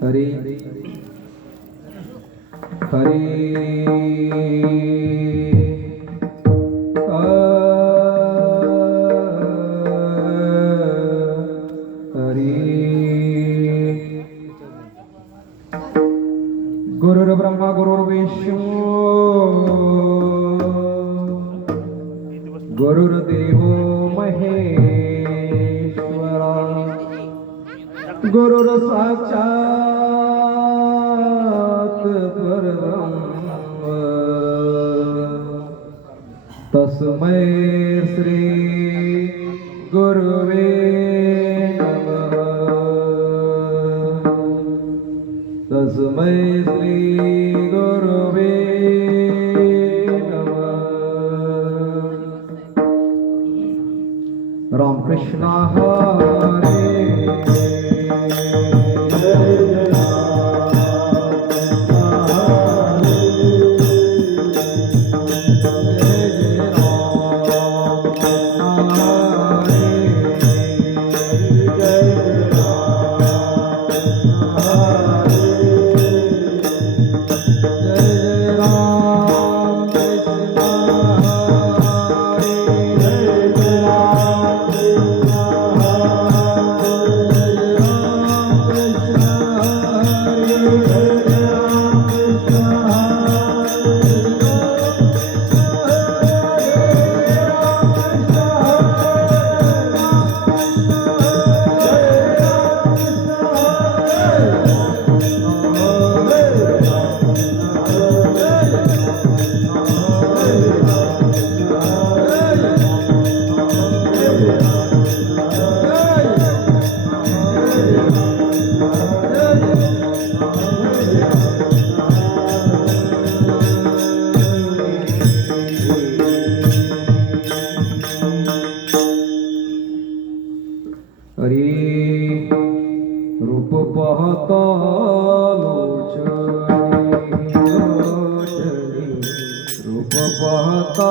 हरे हरे गुरुर्ब्रह्मा गुरुर्विष्णू गुरुर्देवो महेश्वरा गुरुर साक्षात् परब्रह्म तस्मै श्री गुरुवे नमः तस्मै श्री गुरुवे नमः रामकृष्ण हरे रूप पाहता लोचनी रूप पाहता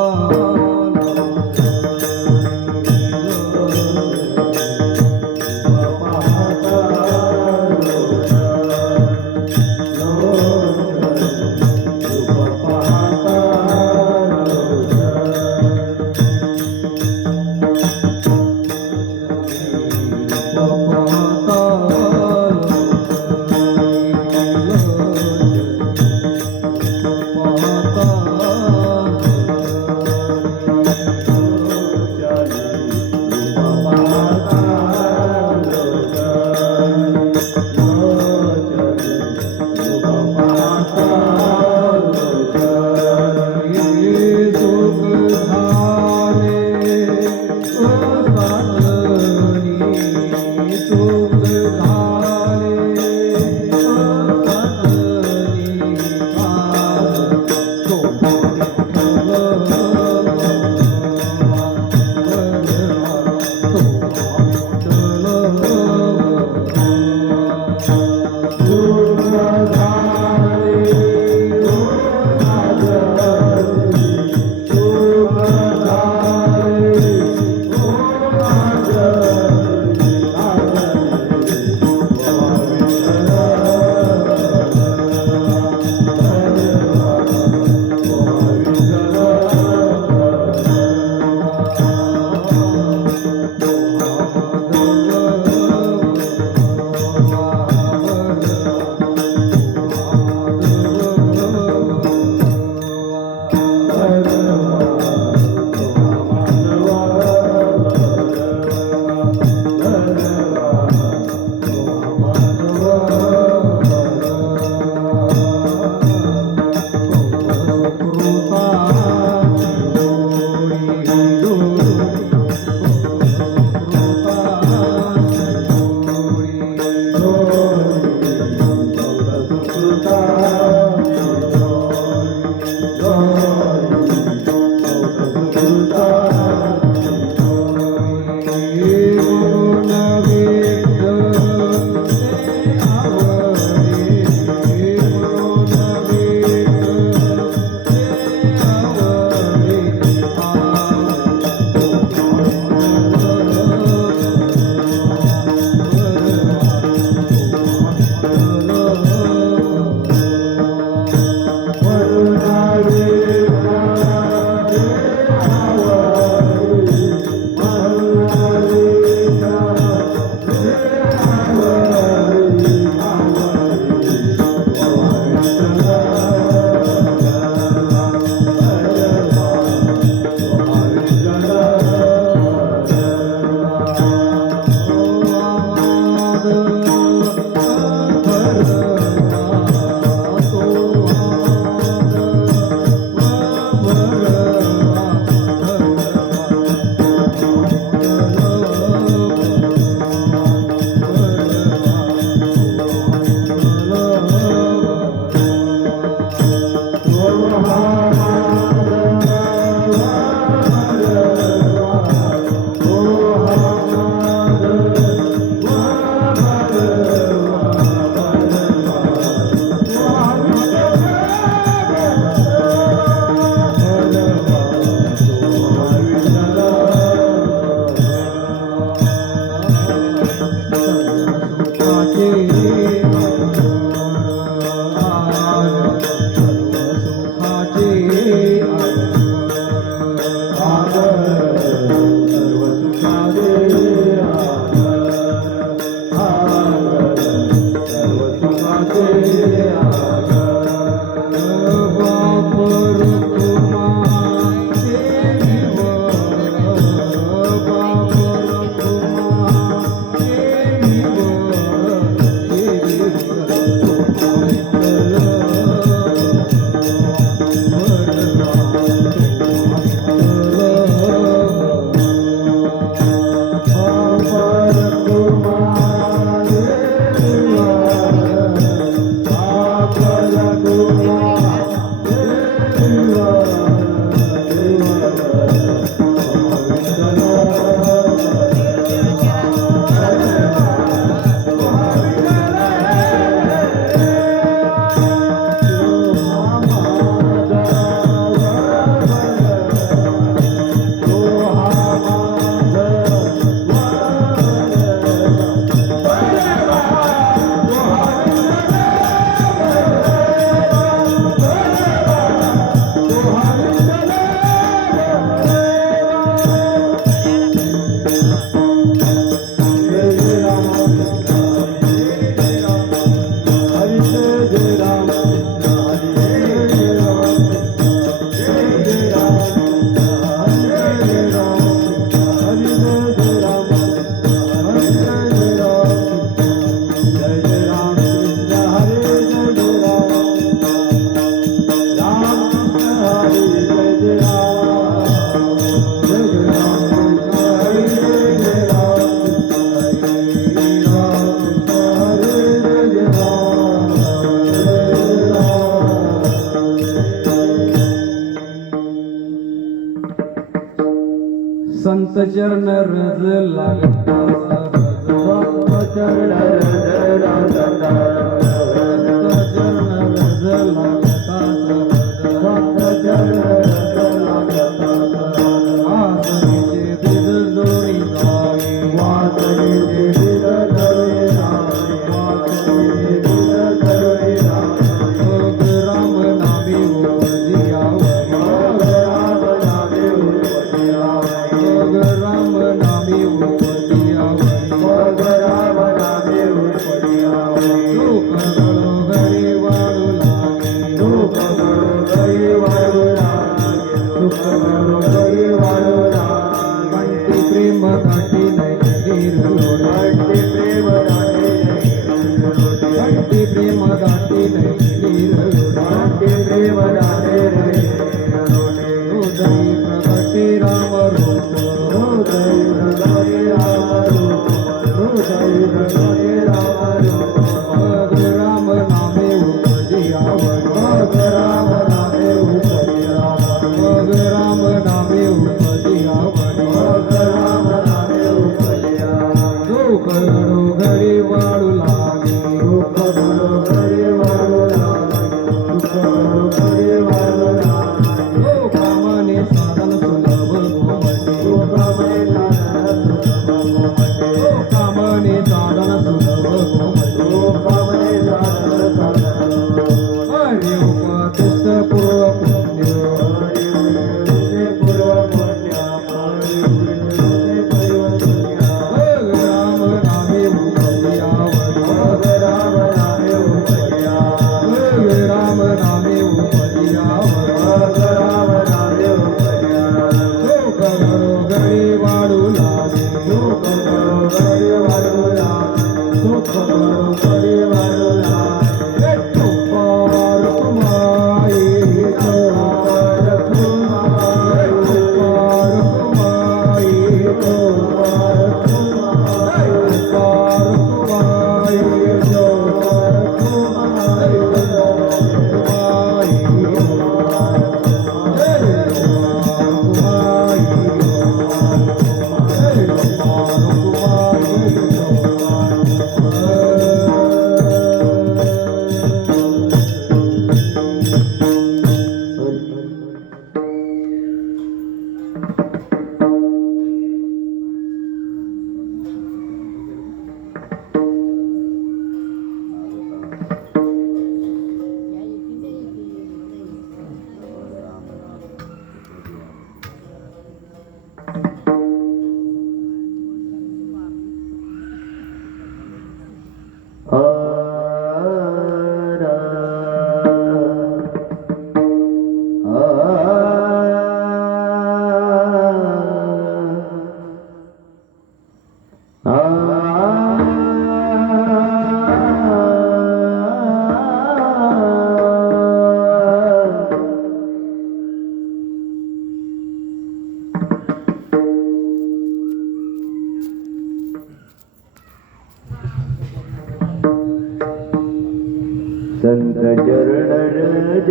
संत चरण रज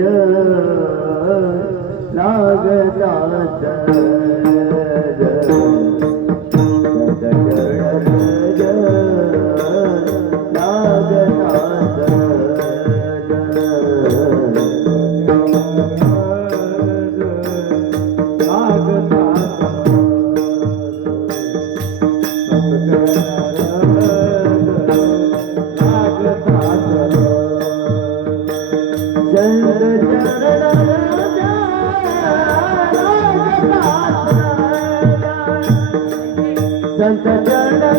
लागता संत चरण रज लागता संत चरण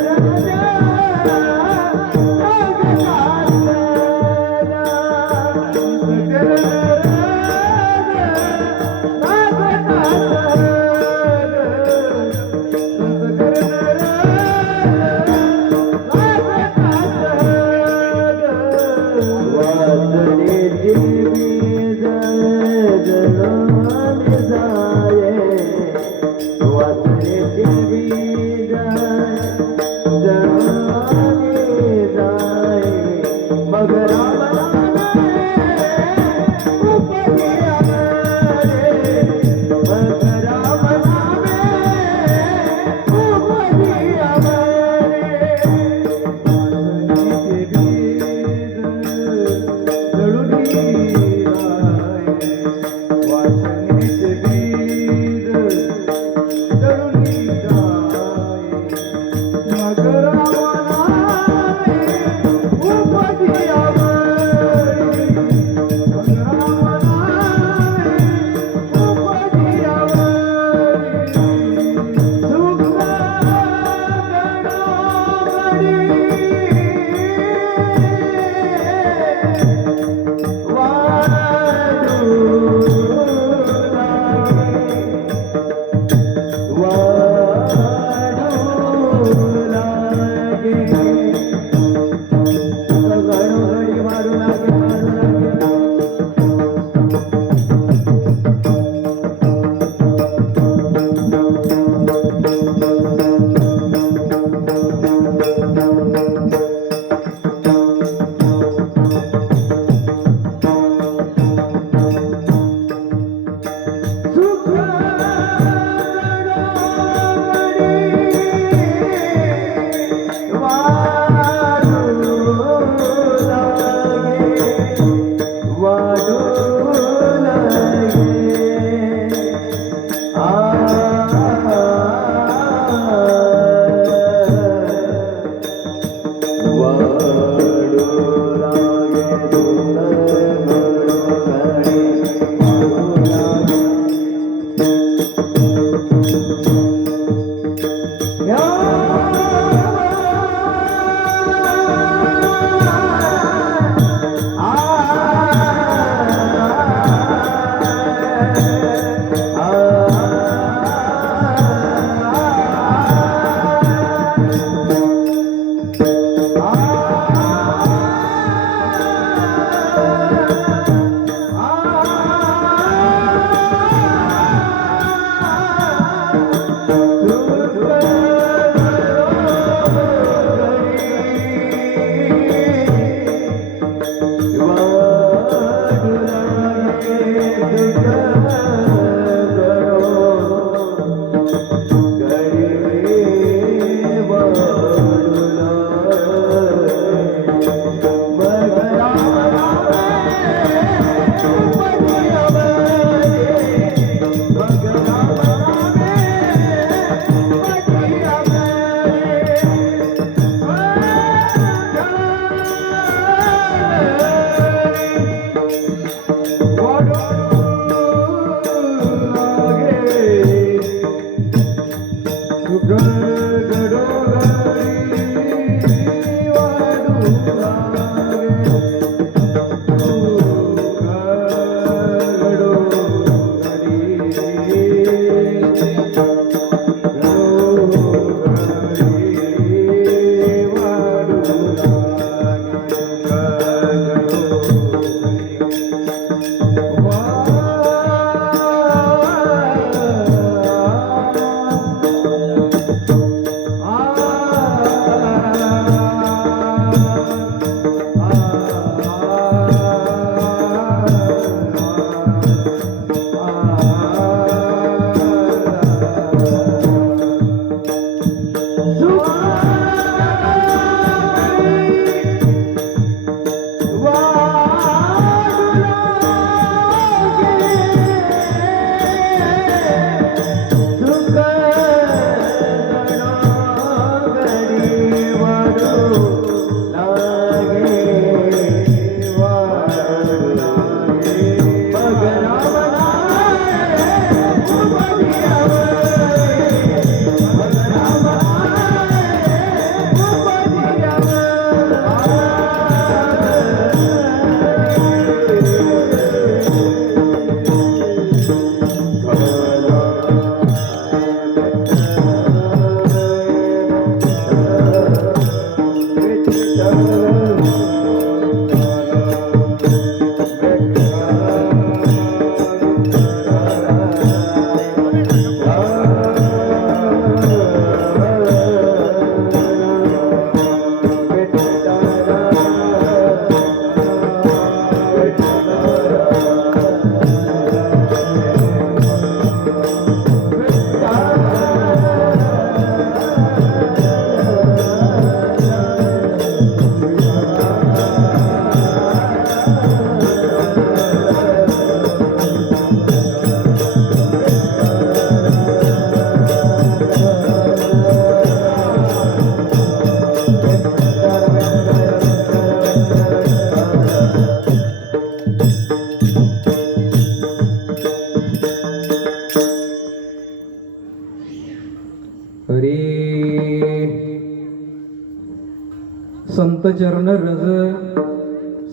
संत चरण रज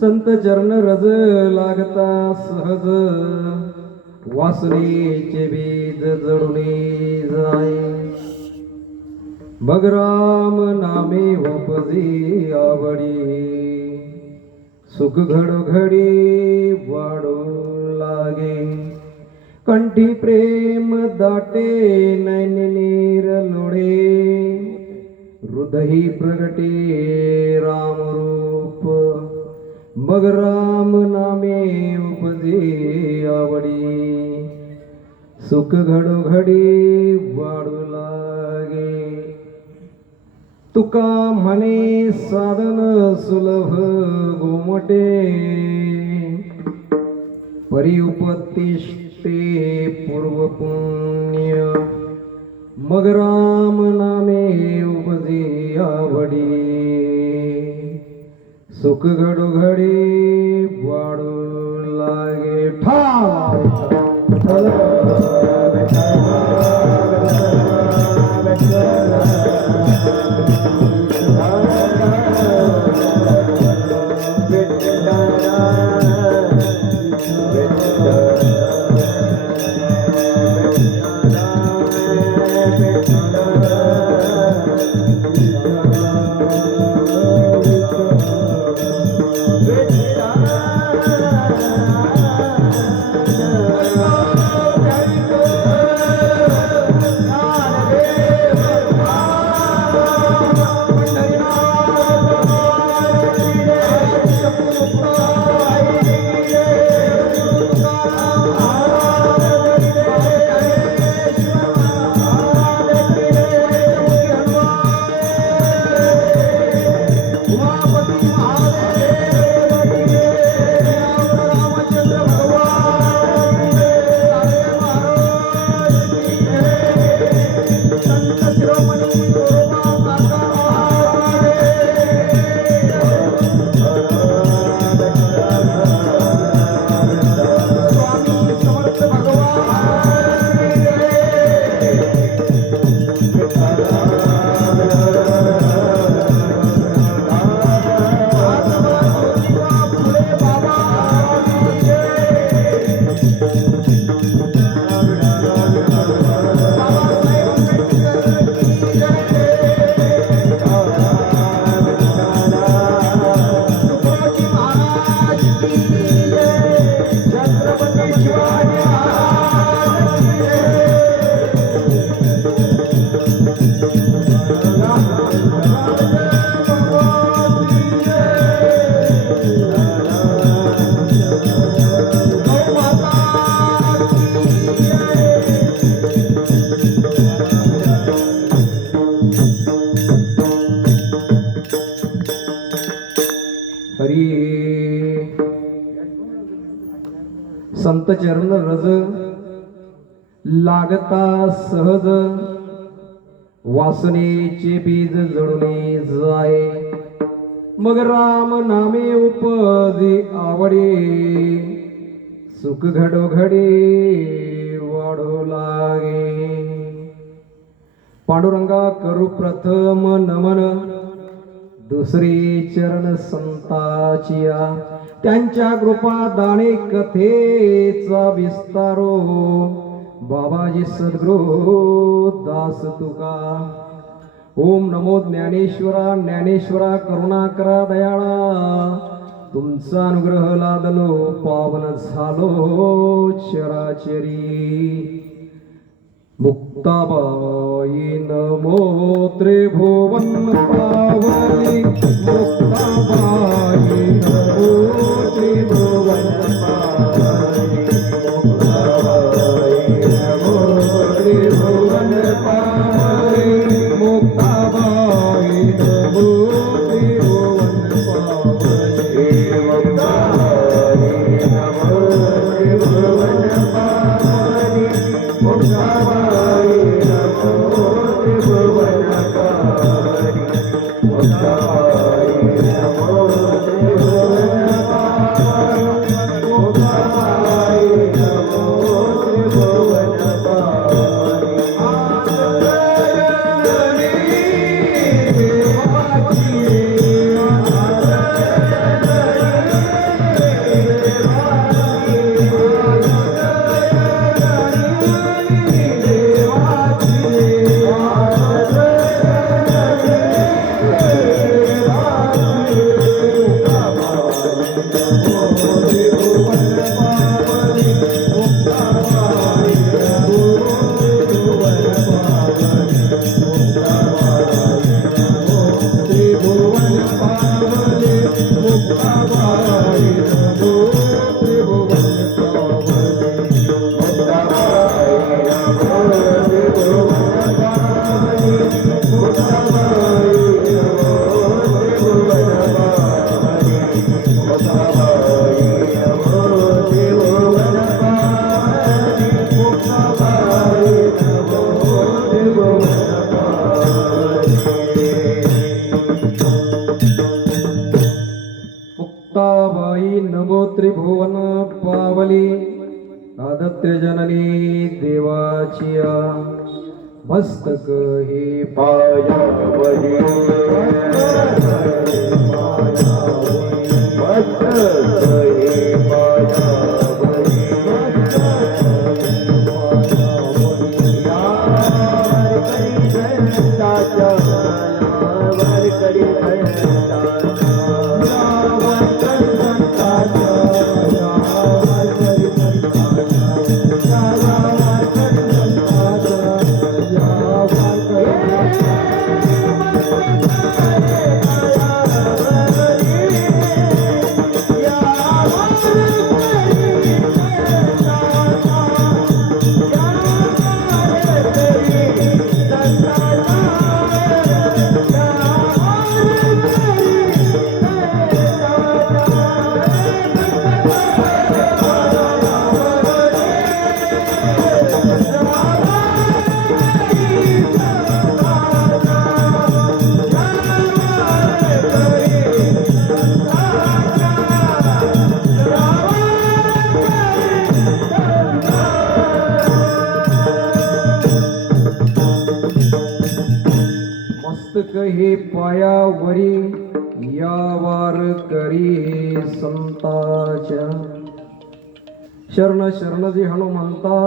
संत चरण रज लागता सहज वासनेचे बीज जडुनी जाय भगराम नामे उपजी आवडी सुख घडोघडी वाढू लागे कंठी प्रेम दाटे नैन नीर लोळे हृदयी प्रगटे राम रूप मग राम नामे उपजे आवडी सुख घडोघडी वाढू लागे तुका म्हणे साधन सुलभ गोमटे परी उपतिष्ठे पूर्व पुण्य मग राम नामे उपजे आवडी सुख घडोघडी वाढू लागे हरी संत चरण रज लागता सहज वासनेचे बीज जडुनी जाय मग राम नामे उपजी आवडी सुख घडोघडी वाढू लागे पांडुरंगा करू प्रथम नमन दुसरी चरण संताचिया त्यांच्या कृपा दाणे कथेचा विस्तारो बाबाजी सद्गुरु दास तुका ओम नमो ज्ञानेश्वरा ज्ञानेश्वरा करुणाकरा दयाळा तुमचा अनुग्रह लादलो पावन झालो चराचरी मुक्ताबाई नमो त्रिभुवन पावनी मुक्ताबाई नमो त्रिभुवन पावनी मुक्ताबाई नमो त्रिभुवन पावनी मुक्ताबाई नमो त्रिभुवन पावनी मुक्ताबाई नमो त्रिभुवन पावनी मुक्ताबाई नमो त्रिभुवन पावनी मुक्ताबाई नमो त्रिभुवन पावनी मुक्ताबाई नमो त्रिभुवन पावनी आदरणी देवाची त्रिभुवन पावली आदत्य जननी देवाची मस्तक हे पायावरी मस्तक हे पायावरी यावर करी घंटाच्या यावर करी मस्तक हे पायावरी यावार करी संताच्या शरण शरणजी हनुमंता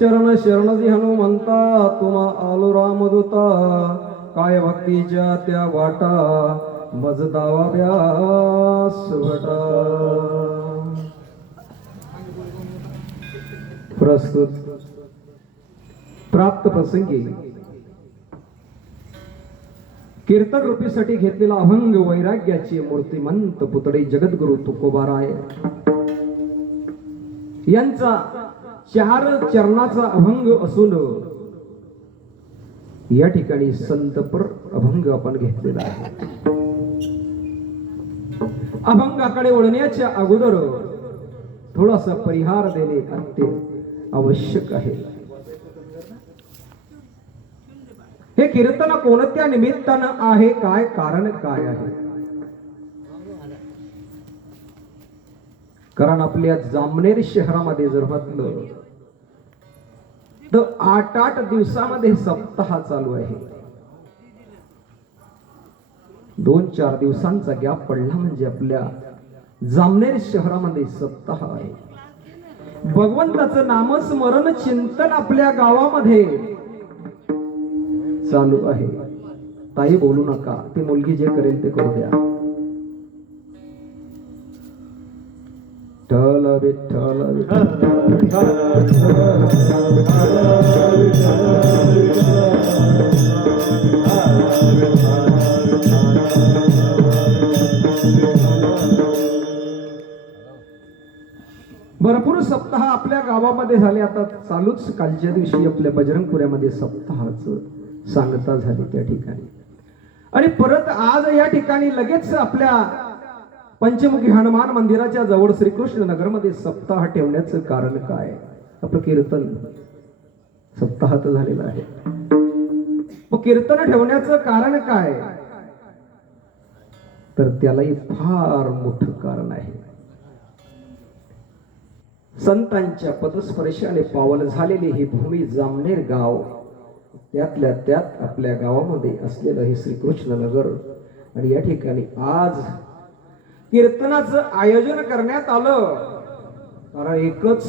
शरण शरणजी हनुमंता तुम्हा आलो रामदूता काय भक्तीच्या त्या वाटा मज दावाव्या सुभटा प्रस्तुत प्राप्त प्रसंगी कीर्तन रूपीसाठी घेतलेला अभंग वैराग्याची मूर्तिमंत पुतळे जगद्गुरु तुकोबाराय यांचा 4 चरणाचा अभंग असून या ठिकाणी संतपर अभंग आपण घेतलेला आहे. अभंगाकडे वळण्याच्या अगोदर थोडासा परिहार देणे अत्यंत आवश्यक आहे. हे कीर्तन कोणत्या निमित्तानं आहे, काय कारण काय आहे? कारण आपल्या जामनेर शहरामध्ये जर म्हटलं तर 8 दिवसामध्ये सप्ताह चालू आहे. 2-4 दिवसांचा गॅप पडला म्हणजे आपल्या जामनेर शहरामध्ये सप्ताह आहे. भगवंताचं नामस्मरण चिंतन आपल्या गावामध्ये चालू आहे. ताई बोलू नका, ती मुलगी जे करेल ते करू द्या. विठ्ठल विठ्ठल भरपूर सप्ताह आपल्या गावामध्ये झाले. आता चालूच कालच्या दिवशी आपल्या बजरंगपुऱ्यामध्ये सप्ताहाचं सांगता झाली त्या ठिकाणी. आणि परत आज या ठिकाणी लगेच आपल्या पंचमुखी हनुमान मंदिराच्या जवळ श्रीकृष्ण नगरमध्ये सप्ताह ठेवण्याचं कारण काय? आपलं कीर्तन सप्ताहात झालेलं आहे. मग कीर्तन ठेवण्याचं कारण काय? तर त्यालाही फार मोठं कारण आहे. संतांच्या पदस्पर्शाने पावन झालेली ही भूमी जामनेर गाव, त्यातल्या त्यात आपल्या गावामध्ये असलेलं हे श्रीकृष्ण नगर. आणि या ठिकाणी आज कीर्तनाचं आयोजन करण्यात आलं कारण एकच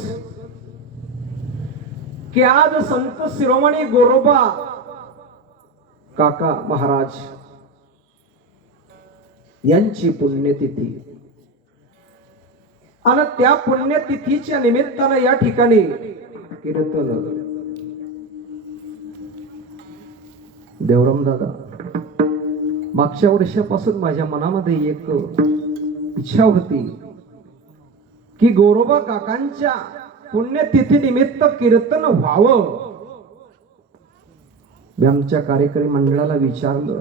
की आज संत शिरोमणी गोरोबा काका महाराज यांची पुण्यतिथी. आणि त्या पुण्यतिथीच्या निमित्तानं या ठिकाणी कीर्तन. देवराम दादा, मागच्या वर्षापासून माझ्या मनामध्ये एक इच्छा होती की गोरोबा काकांच्या पुण्यतिथी निमित्त कीर्तन व्हावं. मी आमच्या कार्यक्रम मंडळाला विचारलं,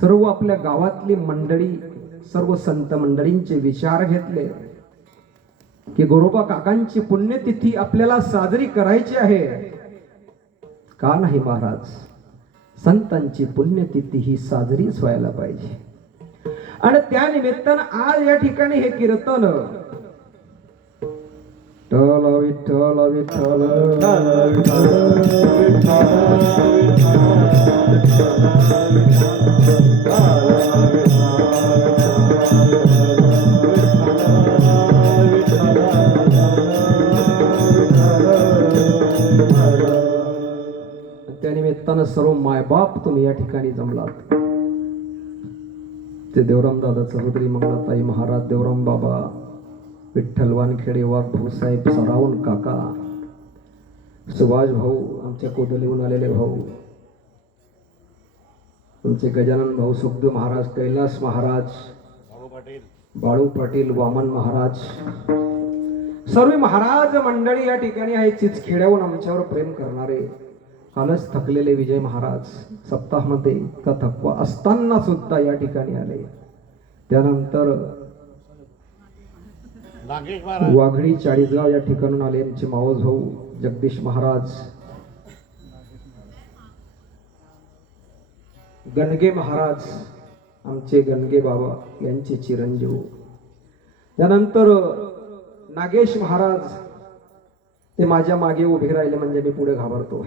सर्व आपल्या गावातली मंडळी, सर्व संत मंडळींचे विचार घेतले की गोरोबा काकांची पुण्यतिथी आपल्याला साजरी करायची आहे. का नाही महाराज, संतांची पुण्यतिथी ही साजरीच व्हायला पाहिजे. आणि त्या निमित्तानं आज या ठिकाणी हे कीर्तन विठ्ठल विठ्ठल त्या निमित्तानं सर्व मायबाप तुम्ही या ठिकाणी जमलात. ते देवराम दादा चौधरी, मंगलाताई महाराज, देवराम बाबा, विठ्ठल वानखेडे, वाघ भाऊसाहेब, सरावण काका, सुभाष भाऊ, आमच्या कोदलीहून आलेले भाऊ, तुमचे गजानन भाऊ, सुखदेव महाराज, कैलास महाराज, बाळू पाटील, वामन महाराज, सर्व महाराज मंडळी या ठिकाणी आहे. चिचखेड्याहून आमच्यावर प्रेम करणारे, कालच थकलेले विजय महाराज सप्ताहामध्ये इतका थकवा असताना सुद्धा या ठिकाणी आले. त्यानंतर वाघडी चाळीसगाव या ठिकाणून आले आमचे मावस भाऊ जगदीश महाराज, गणगे महाराज, आमचे गणगे बाबा यांचे चिरंजीव. त्यानंतर नागेश महाराज, ते माझ्या मागे उभे राहिले म्हणजे मी पुढे घाबरतो,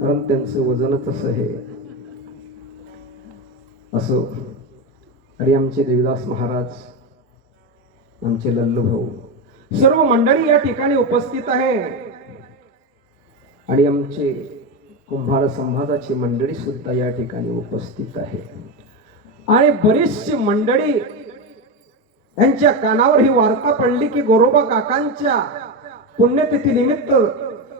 कारण त्यांचं वजनच असं आहे. असो. आणि आमचे देवीदास महाराज, आमचे लल्लू भाऊ, सर्व मंडळी या ठिकाणी उपस्थित आहे. आणि आमचे कुंभार समाजाची मंडळी सुद्धा या ठिकाणी उपस्थित आहे. आणि बरीचशी मंडळी यांच्या कानावर ही वार्ता पडली की गोरोबा काकांच्या पुण्यतिथी निमित्त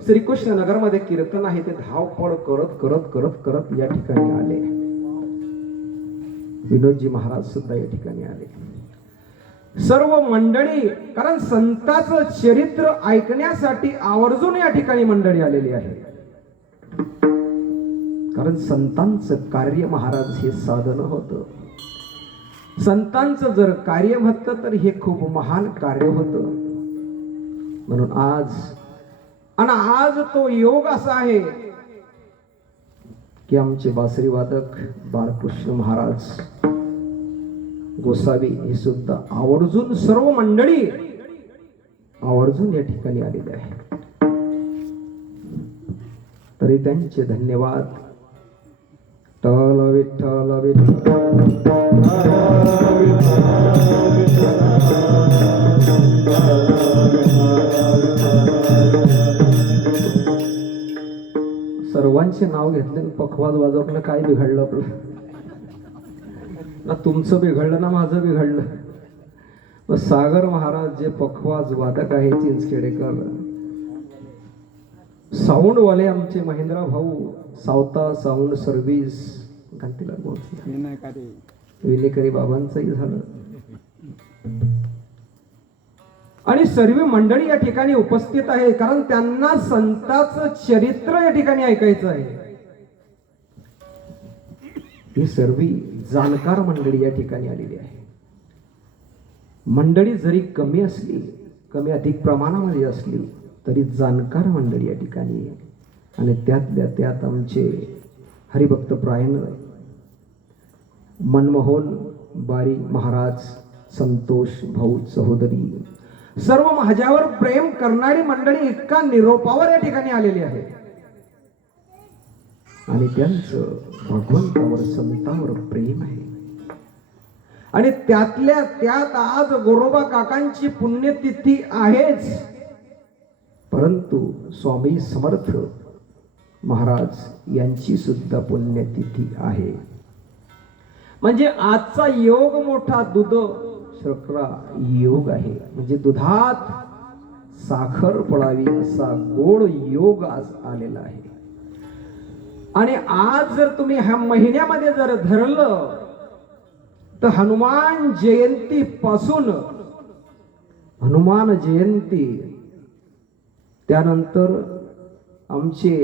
श्रीकृष्ण नगरमध्ये कीर्तन आहे. ते धावपळ करत करत करत करत या ठिकाणी आले. विनोदजी महाराज सुद्धा या ठिकाणी आले. सर्व मंडळी, कारण संतांचं चरित्र ऐकण्यासाठी आवर्जून या ठिकाणी मंडळी आलेली आहे. कारण संतांचं कार्य महाराज हे साधन होतं. संतांचं जर कार्य होतं तर हे खूप महान कार्य होतं. म्हणून आज तो योग असा आहे की आमचे बासरी वादक बाळकृष्ण महाराज गोसावी हे सुद्धा आवर्जून, सर्व मंडळी आवर्जून या ठिकाणी आलेले आहे. तरी त्यांचे धन्यवाद. विठ्ठल विठ्ठल सर्वांचे नाव घेतले, पखवाज वाजवलं, काय बिघडलं आपलं? ना तुमचं बिघडलं ना माझं बिघडलं. मग सागर महाराज जे पखवाज वादक आहे चिंचखेडेकर, साऊंड वाले आमचे महेंद्र भाऊ, सावता साऊंड सर्व्हिस, विनेकरी बाबांचंही झालं. आणि सर्व मंडळी या ठिकाणी उपस्थित आहे, कारण त्यांना संतांचं चरित्र या ठिकाणी ऐकायचं आहे. ही सर्व जाणकार मंडळी या ठिकाणी आलेली आहे. मंडळी जरी कमी असली, कमी अधिक प्रमाणामध्ये असली, तरी जाणकार मंडळी या ठिकाणी आहे. आणि त्यातल्या त्यात आमचे हरिभक्त प्रायण मनमोहन बारी महाराज, संतोष भाऊ चौधरी, सर्व माझ्यावर प्रेम करणारी मंडळी एका निरोपावर या ठिकाणी आलेली आहे. आणि त्यांचं भगवंतावर, संतांवर प्रेम आहे. आणि त्यातल्या त्यात आज गोरोबा काकांची पुण्यतिथी आहेच, परंतु स्वामी समर्थ महाराज यांची सुद्धा पुण्यतिथी आहे. म्हणजे आजचा योग मोठा दूध शर्करा योग आहे. म्हणजे दुधात साखर पडावी असा गोड योग आज आलेला आहे. आणि आज जर तुम्ही ह्या महिन्यामध्ये जर धरलं तर हनुमान जयंती पासून, हनुमान जयंती, त्यानंतर आमचे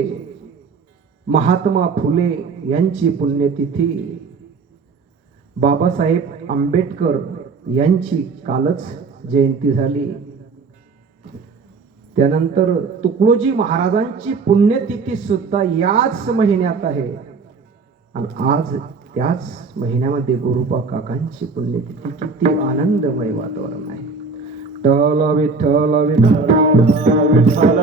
महात्मा फुले यांची पुण्यतिथी, बाबासाहेब आंबेडकर यांची कालच जयंती झाली, त्यानंतर तुकडोजी महाराजांची पुण्यतिथी सुद्धा याच महिन्यात आहे. आणि आज त्याच महिन्यामध्ये गोरोबा काकांची पुण्यतिथी. किती आनंदमय वातावरण आहे. विठ्ठल विठ्ठल विठ्ठल विठ्ठल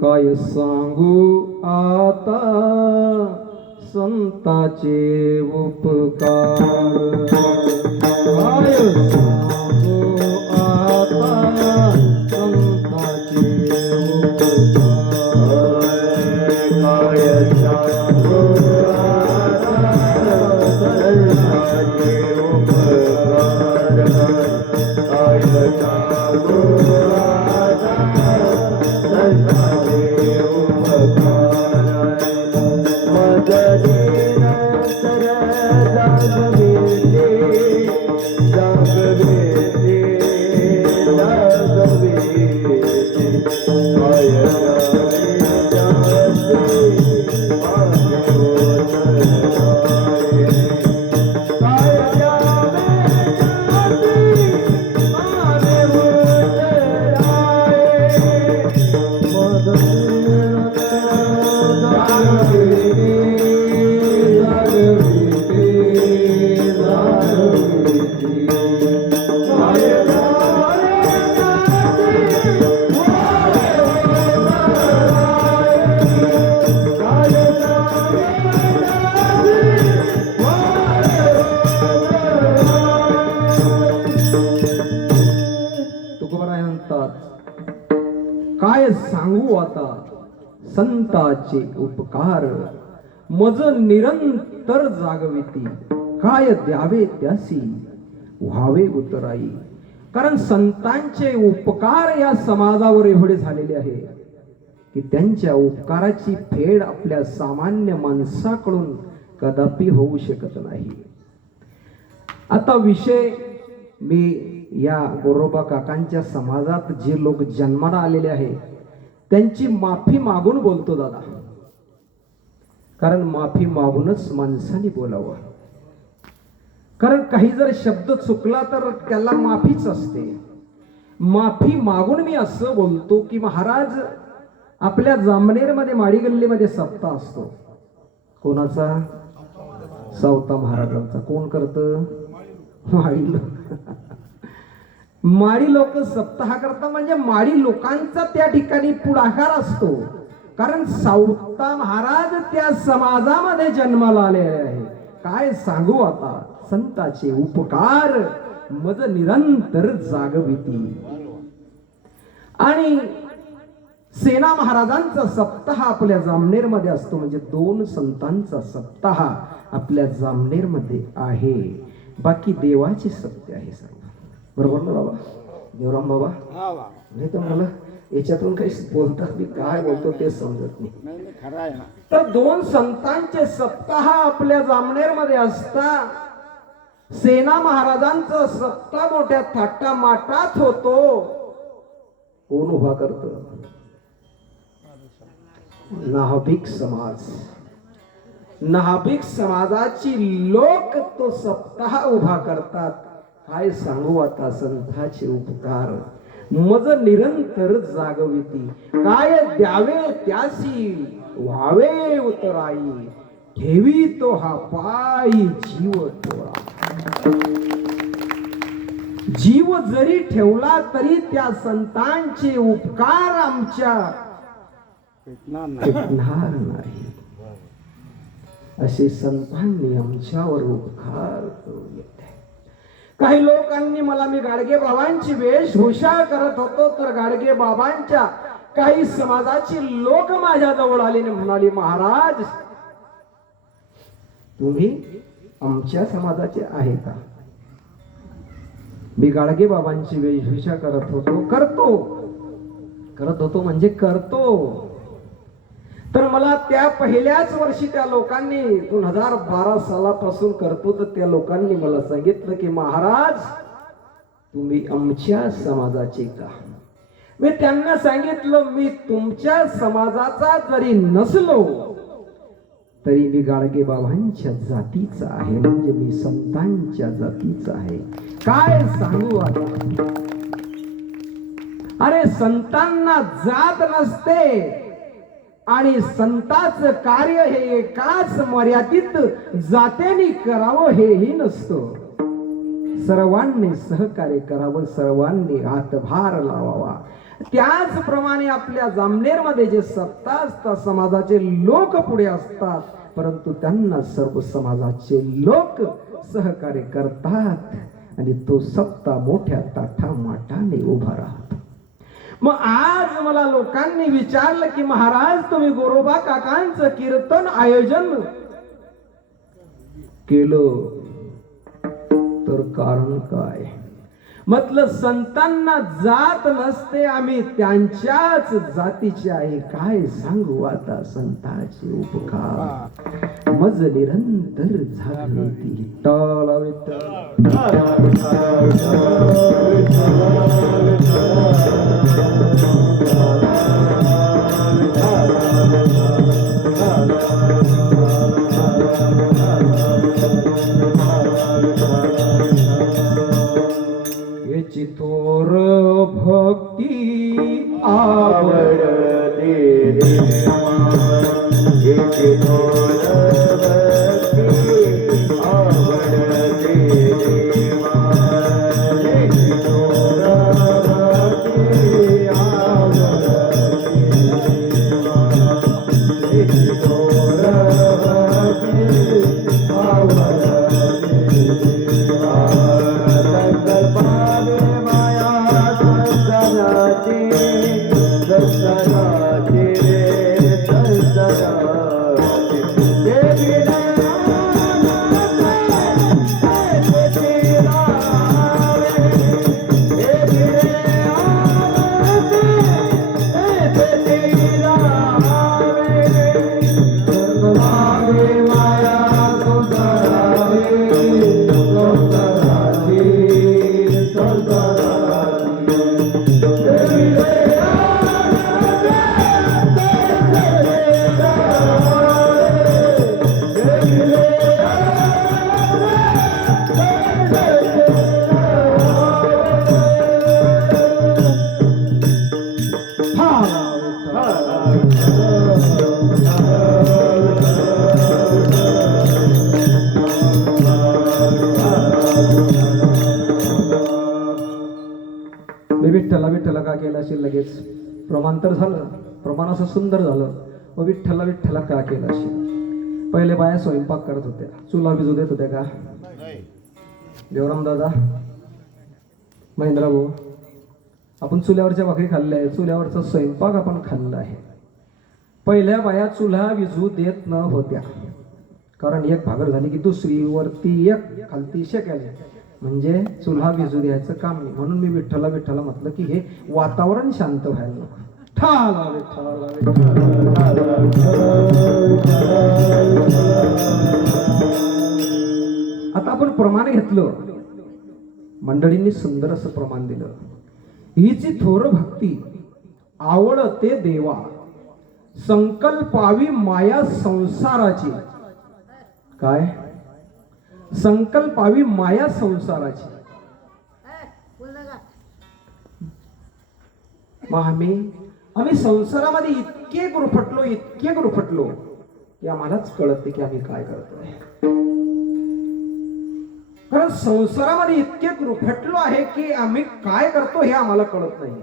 काय सांगू आता संताचे उपकार काय सांगू आता संताचे उपकार काय सांगू संताचे उपकार काय सांगू संताचे उपकार मदरी नंतर जागविले जागविले जागविले काय तुकोबाराय म्हणतात काय सांगू आता संताचे उपकार मज निरंतर जागविती काय द्यावे त्यासी व्हावे उतराई. कारण संतांचे उपकार या समाजावर एवढे झालेले आहे की त्यांच्या उपकाराची फेड आपल्या सामान्य माणसाकडून कदापि होऊ शकत नाही. आता विषय मी या गोरोबा काकांच्या समाजात जे लोक जन्माला आलेले आहे त्यांची माफी मागून बोलतो दादा. कारण माफी मागूनच माणसाने बोलावं. कारण काही जर शब्द चुकला तर त्याला माफीच असते. माफी मागून मी असं बोलतो की महाराज आपल्या जामनेरमध्ये माडी गल्लीमध्ये सप्ताह असतो. कोणाचा? सावता महाराजांचा. कोण करतं? माडी लोक. माडी लोक सप्ताह करतात म्हणजे माडी लोकांचा त्या ठिकाणी पुढाकार असतो. कारण सावता महाराज त्या समाजामध्ये जन्माला आलेले आहे. काय सांगू आता संताचे उपकार मज निरंतर जागविती. आणि सेना महाराजांचा सप्ताह आपल्या जामनेरमध्ये असतो. म्हणजे दोन संतांचा सप्ताह आपल्या जामनेरमध्ये आहे. बाकी देवाचे सत्य आहे सर्व. बरोबर ना बाबा? देवराम बाबा? नाही तर मला याच्यातून काही बोलतात मी काय बोलतो ते समजत नाही. तर दोन संतांचे सप्ताह आपल्या जामनेरमध्ये असता. सेना महाराजांचा सप्ताह मोठ्या थाटामाटात होतो. कोण उभा करत? नाहबिक समाज. नाहबिक समाजाची लोक तो सप्ताह उभा करतात. काय सांगू आता संतांचे उपकार मज निरंतर जागविती. काय द्यावे त्यासी व्हावे उतराई. ठेवी तो हा पायी जीव तोळा. जीव जरी ठेवला तरी त्या संतांचे उपकार आमच्या भेटणार नाही. असे संतांनी आमच्यावर उपकार करून येते. काही लोकांनी मला मी गाडगे बाबांची वेशभूषा करत होतो तर गाडगे बाबांच्या काही समाजाची लोक माझ्या जवळ आले आणि म्हणाले महाराज तुम्ही आमच्या समाजाचे आहे का? मी गाडगे बाबांची वेशभूषा करत होतो म्हणजे करतो. तर मला त्या पहिल्याच वर्षी त्या लोकांनी 2012 सालापासून करतो तर त्या लोकांनी मला सांगितलं की महाराज तुम्ही आमच्या समाजाचे का? मी त्यांना सांगितलं मी तुमच्या समाजाचा जरी नसलो तरी मी गाडगे बाबांच्या जातीचा आहे. म्हणजे मी संतांच्या जातीचा आहे. काय सांगू आता अरे संतांना जात नसते आणि संताचं कार्य हे एकाच मर्यादित जातेने करावं हेही नसतं. सर्वांनी सहकार्य करावं, सर्वांनी हातभार लावावा. त्याचप्रमाणे आपल्या जामनेरमध्ये जे सत्ता असतात, समाजाचे लोक पुढे असतात, परंतु त्यांना सर्व समाजाचे लोक सहकार्य करतात आणि तो सत्ता मोठ्या ताठामाटाने उभा राहतो. मग आज मला लोकांनी विचारलं की महाराज तुम्ही गोरोबा काकांचं कीर्तन आयोजन केलं तर कारण काय? म्हटलं संतांना जात नसते, आम्ही त्यांच्याच जातीचे आहे. काय सांगू आता संतांचे उपकार मज निरंतर झाले ती टाळा याची थोर भक्ती आवडते देवा, याची थोर भक्ती आवडते देवा, याची थोर भक्ती आवडते देवा, याची थोर भक्ती आवडते देवा. संकल्पाने माया संसाराची, संसाराची रे संसाराची. देवी विठ्ठला विठ्ठला का केला असेल लगेच प्रमाण तर झालं, प्रमाण असं सुंदर झालं. व विठ्ठला विठ्ठला का केला असेल? पहिले बाया स्वयंपाक करत होत्या, चुला भिजू देत होत्या का? देवराम दादा, महेंद्र भाऊ, आपण चुल्यावरच्या भाकरी खाल्ल्या आहे, चुल्यावरचा स्वयंपाक आपण खाल्ला आहे. पहिल्या बाया चुला विजू देत न होत्या, कारण एक भाकर झाली की दुसरी वरती एक खालती शेकायला, म्हणजे चुल्हा विजू द्यायचं काम नाही. म्हणून मी विठ्ठला विठ्ठला म्हटलं की हे वातावरण शांत व्हायला नको. ठाला विठ्ठला आता आपण प्रमाण घेतलं, मंडळींनी सुंदर असं प्रमाण दिलं. हिची थोर भक्ती आवडते देवा, संकल्पावी माया संसाराची. काय संकल्पावी माया संसाराची? मग आम्ही संसारामध्ये इतके गुरफटलो की आम्हालाच कळत की आम्ही काय करतोय. कारण संसारामध्ये इतके गुरफटलो आहे की आम्ही काय करतो हे आम्हाला कळत नाही.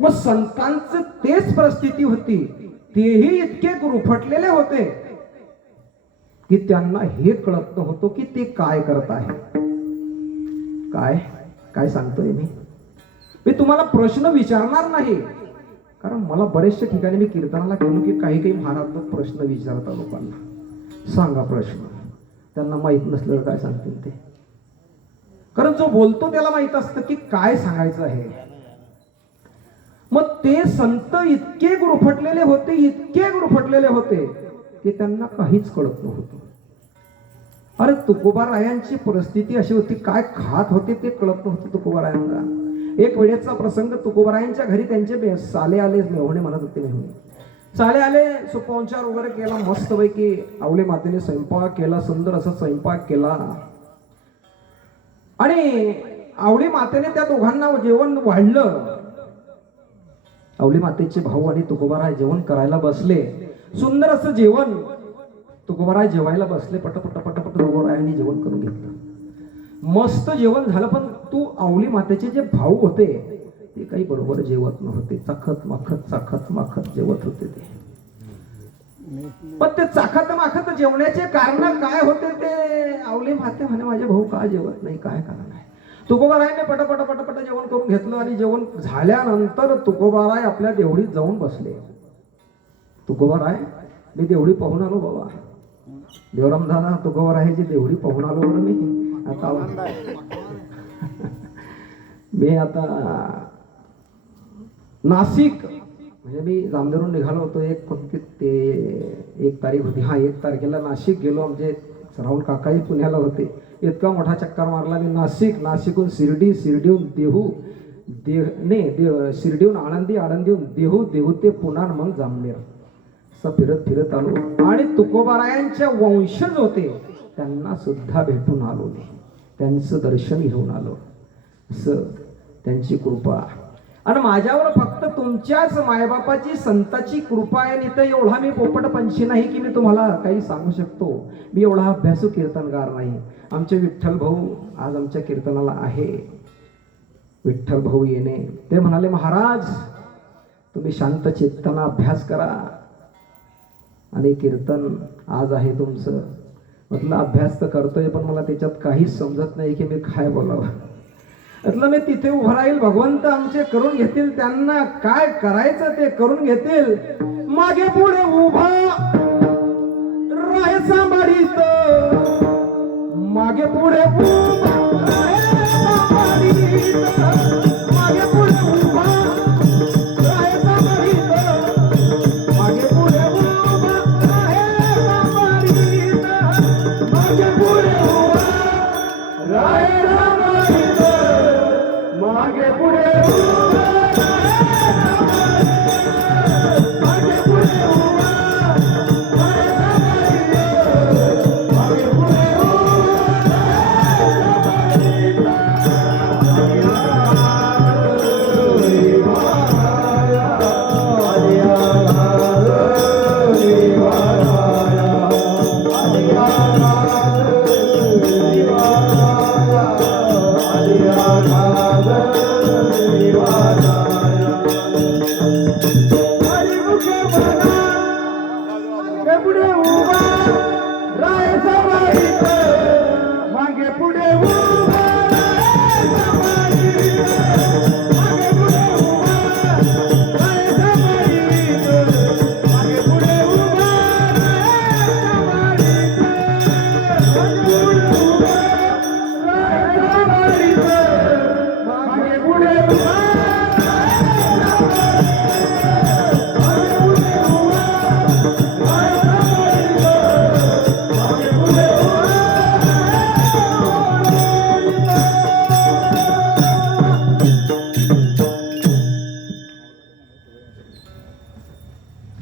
मग संतांचं तेच परिस्थिती होती, तेही इतके गुरफटलेले होते की त्यांना हे कळत नव्हतं की ते काय करत आहे. काय काय सांगतोय मी तुम्हाला प्रश्न विचारणार नाही, कारण मला बरेचशा ठिकाणी मी कीर्तनाला गेलो की काही महाराज प्रश्न विचारतात लोकांना. सांगा प्रश्न, त्यांना माहित नसलं काय सांगतील ते, कारण जो बोलतो त्याला माहित असतं की काय सांगायचं आहे. मग ते संत इतके गुरफटलेले होते की त्यांना काहीच कळत नव्हतं. अरे तुकोबारायांची परिस्थिती अशी होती, काय खात होते ते कळत नव्हतं तुकोबारायांना. एक वेळेचा प्रसंग, तुकोबारायांच्या घरी त्यांचे साले आले, मेहुणे म्हणत होते. मेहुणे साले आले, सुपवंचार वगैरे केला, मस्तपैकी आवले मातेने स्वयंपाक केला, सुंदर असा स्वयंपाक केला. आणि आवळी मातेने त्या दोघांना जेवण वाढलं. आवळी मातेचे भाऊ आणि तुकोबाराय जेवण करायला बसले. सुंदर असं जेवण. तुकोबाराय जेवायला बसले. पटपट पटपट तुकोबारायांनी जेवण करून घेतलं. मस्त जेवण झालं. पण तू आवळी मातेचे जे भाऊ होते ते काही बरोबर जेवत नव्हते. चाखत माखत जेवत होते ते. पण ते चाखत माखत जेवण्याचे कारण काय होते ते आवली माते म्हणे माझे भाऊ का जेवत नाही, काय कारण आहे. तुकोबारायने पटपट जेवण करून घेतलं आणि जेवण झाल्यानंतर तुकोबाराय आपल्या देवडीत जाऊन बसले. तुकोबाराय मी देवडी पाहून आलो बाबा. देवराम दादा तुकोबारायची देवडी पाहून आलो बरं मी. आता नाशिक म्हणजे मी जामनेरून निघालो होतो. एक तारीख होती. 1 तारखेला नाशिक गेलो. आमचे राहुल काकाही पुण्याला होते. इतका मोठा चक्कर मारला मी. नाशिकहून शिर्डीहून देहू, शिर्डीहून आळंदीहून देहू ते पुन्हा मग जामनेर. असं फिरत आलो आणि तुकोबारायांच्या वंशज होते त्यांना सुद्धा भेटून आलो मी. त्यांचं दर्शन घेऊन आलो. असं त्यांची कृपा. आणि माझ्यावर फक्त तुमच्याच मायबापाची संताची कृपा आहे. नाही तर एवढा मी पोपट पंछी नाही की मी तुम्हाला काही सांगू शकतो. मी एवढा अभ्यासू कीर्तनगार नाही. आमचे विठ्ठल भाऊ आज आमच्या कीर्तनाला आहे. विठ्ठल भाऊ येणे ते म्हणाले महाराज तुम्ही शांत चित्तानं अभ्यास करा आणि कीर्तन आज आहे तुमचं. म्हटलं अभ्यास तर करतोय पण मला त्याच्यात काहीच समजत नाही की मी काय बोलावं. म्हटलं मी तिथे उभं राहील. भगवंत आमचे करून घेतील. त्यांना काय करायचं ते करून घेतील. मागे पुढे उभा राहे सांभाळीत. मागे पुढे उभा राहे सांभाळीत. मागे पुढे उभा राहे सांभाळीत. मागे पुढे उभा राहे सांभाळीत. मागे पुढे उभा राहे सांभाळीत. मागे पुढे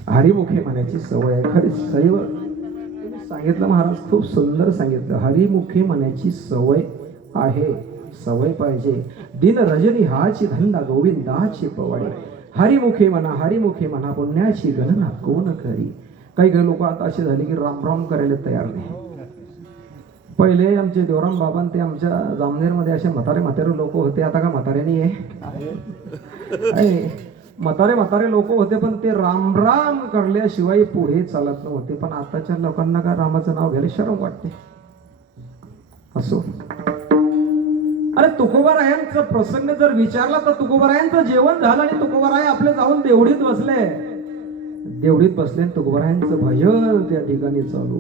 हरिमुखे म्हणायची सवय आहे. खरी सैव सांगितलं महाराज खूप सुंदर सांगितलं. हरिमुखे म्हणायची सवय आहे. सवय पाहिजे. दिन रजनी हाची धंदा गोविंदाची पवाडे. हरिमुखे म्हणा पुण्याची गणना कोण करी. काही लोक आता असे झाले की राम करायला तयार नाही. पहिले आमचे देवराम बाबा ते आमच्या जामनेरमध्ये असे म्हातारे लोक होते. आता का म्हातारे नाही आहे. म्हातारे लोक होते पण ते राम करल्याशिवाय पुढे चालत नव्हते. पण आताच्या लोकांना का रामाचं नाव घ्यायला शरम वाटते. असो. अरे तुकोबारायांचा प्रसंग जर विचारला तर तुकोबारायांचं जेवण झालं आणि तुकोबाराय आपले जाऊन देवडीत बसले. तुकोबारायांचं भजन त्या ठिकाणी चालू.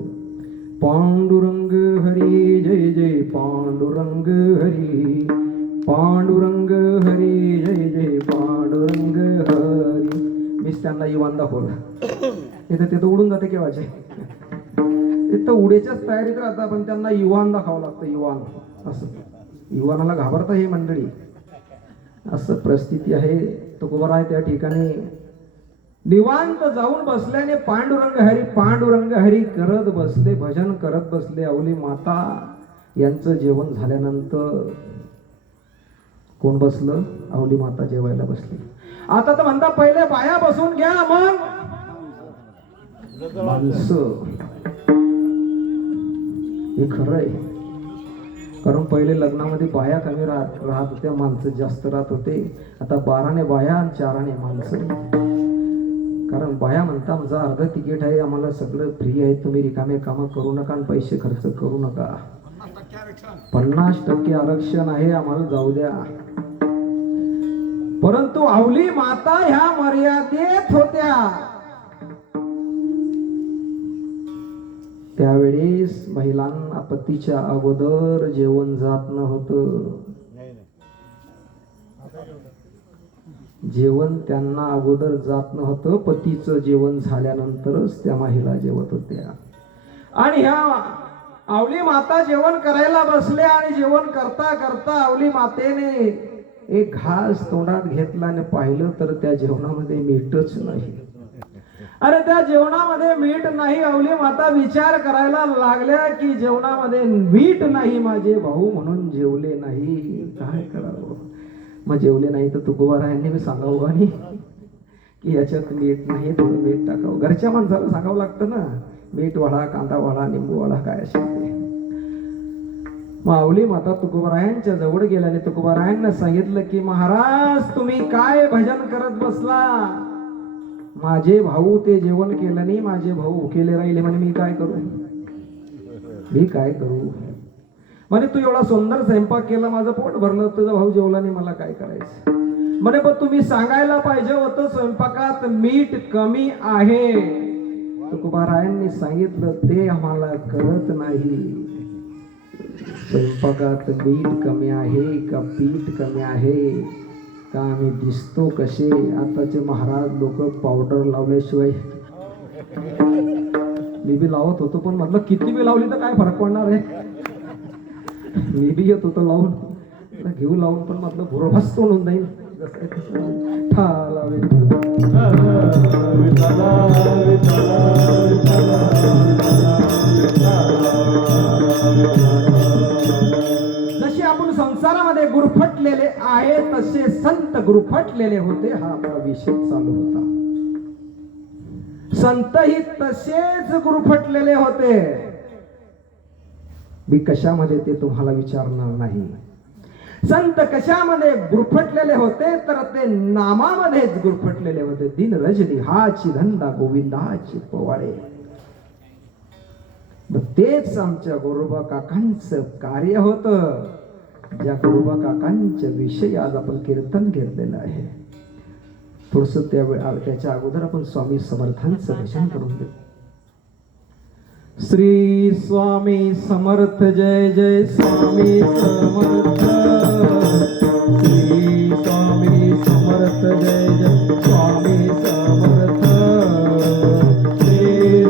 पांडुरंग हरी जय जय पांडुरंग हरी. पांडुरंग हरी जय जय पांडुरंग हरी. मीच त्यांना इवान दाखवला. तिथं उडून जाते केव्हाचे. तिथं उड्याच्याच तयारीत राहतात पण त्यांना इवान दाखवावं लागतं. इवान असं युवानाला घाबरता ही मंडळी. असं परिस्थिती आहे. तुकोबाराय त्या ठिकाणी निवांत जाऊन बसल्याने पांडुरंग हरी करत बसले. भजन करत बसले. अवली माता यांचं जेवण झाल्यानंतर कोण बसलं? आवली माता जेवायला बसली. आता तर म्हणता पहिले बाया बसून घ्या, मग माणसं. हे खरं आहे, कारण पहिले लग्नामध्ये बाया कमी राहत होत्या, माणसं जास्त राहत होते. आता 12ने बाया आणि 4ने माणसं. कारण बाया म्हणता आमचं अर्ध तिकीट आहे, आम्हाला सगळं फ्री आहे, तुम्ही रिकामे कामं करू नका आणि पैसे खर्च करू नका. 50% आरक्षण आहे, आम्हाला जाऊ द्या. परंतु आवली माता ह्या मर्यादेत होत्या. त्यावेळेस महिलांना पतीच्या अगोदर जेवण जात नव्हतं. जेवण त्यांना अगोदर जात नव्हतं, पतीचं जेवण झाल्यानंतरच त्या महिला जेवत होत्या. आणि ह्या आवली माता जेवण करायला बसल्या आणि जेवण करता करता आवली मातेने एक घास तोंडात घेतला आणि पाहिलं तर त्या जेवणामध्ये मीठच नाही. अरे त्या जेवणामध्ये मीठ नाही. आवली माता विचार करायला लागल्या की जेवणामध्ये मीठ नाही, माझे भाऊ म्हणून जेवले नाही, काय करावं. मग जेवले नाही तर तुकोबारायांनी मी सांगावं आणि की याच्यात मीठ नाही, थोडं मीठ टाकावं. घरच्या माणसाला सांगावं लागतं ना, मीठ वाढा, कांदा वाढा, निंबू वाढा, काय असेल ते. माऊली माता तुकोबारायांच्या जवळ गेल्याने तुकोबारायांना सांगितलं की महाराज तुम्ही काय भजन करत बसला? माझे भाऊ ते जेवण केलं नाही, माझे भाऊ भुकेले राहिले, म्हणे मी काय करू, मी काय करू. म्हणे तू एवढा सुंदर स्वयंपाक केला, माझं पोट भरलं, तुझा भाऊ जेवला नाही, मला काय करायचं. म्हणे पण तुम्ही सांगायला पाहिजे होतं स्वयंपाकात मीठ कमी आहे. तुकोबारायांनी सांगितलं ते आम्हाला कळत नाही. स्वयंपाकात मीठ कमी आहे का पीठ कमी आहे का आम्ही दिसतो कसे. आताचे महाराज लोक पावडर लावल्याशिवाय, मी बी लावत होतो पण म्हटलं किती बी लावली तर काय फरक पडणार आहे. मी बी येत होतो लावून, घेऊ लावून, पण म्हटलं भुरभस्त होऊन जाईल. जसे आपण संसारामध्ये गुरफटलेले आहे तसे संत गुरफटलेले होते. हा आपला विषय चालू होता. संतही तसेच गुरफटलेले होते. मी कशामध्ये ते तुम्हाला विचारणार नाही. संत कशामध्ये गुरफटलेले होते तर ते नामामध्येच गुरफटलेले होते. दिन रजनी हाची धंदा गोविंदाची पोवाडे. तेच आमच्या गोरोबा काकांचं कार्य होतं. ज्या गोरोबा काकांच्या विषयी आज आपण कीर्तन घेतलेलं आहे. थोडस त्याच्या अगोदर आपण स्वामी समर्थांचं भजन करून घेऊ. श्री स्वामी समर्थ जय जय स्वामी समर्थ. श्री स्वामी समर्थ जय जय स्वामी समर्थ. श्री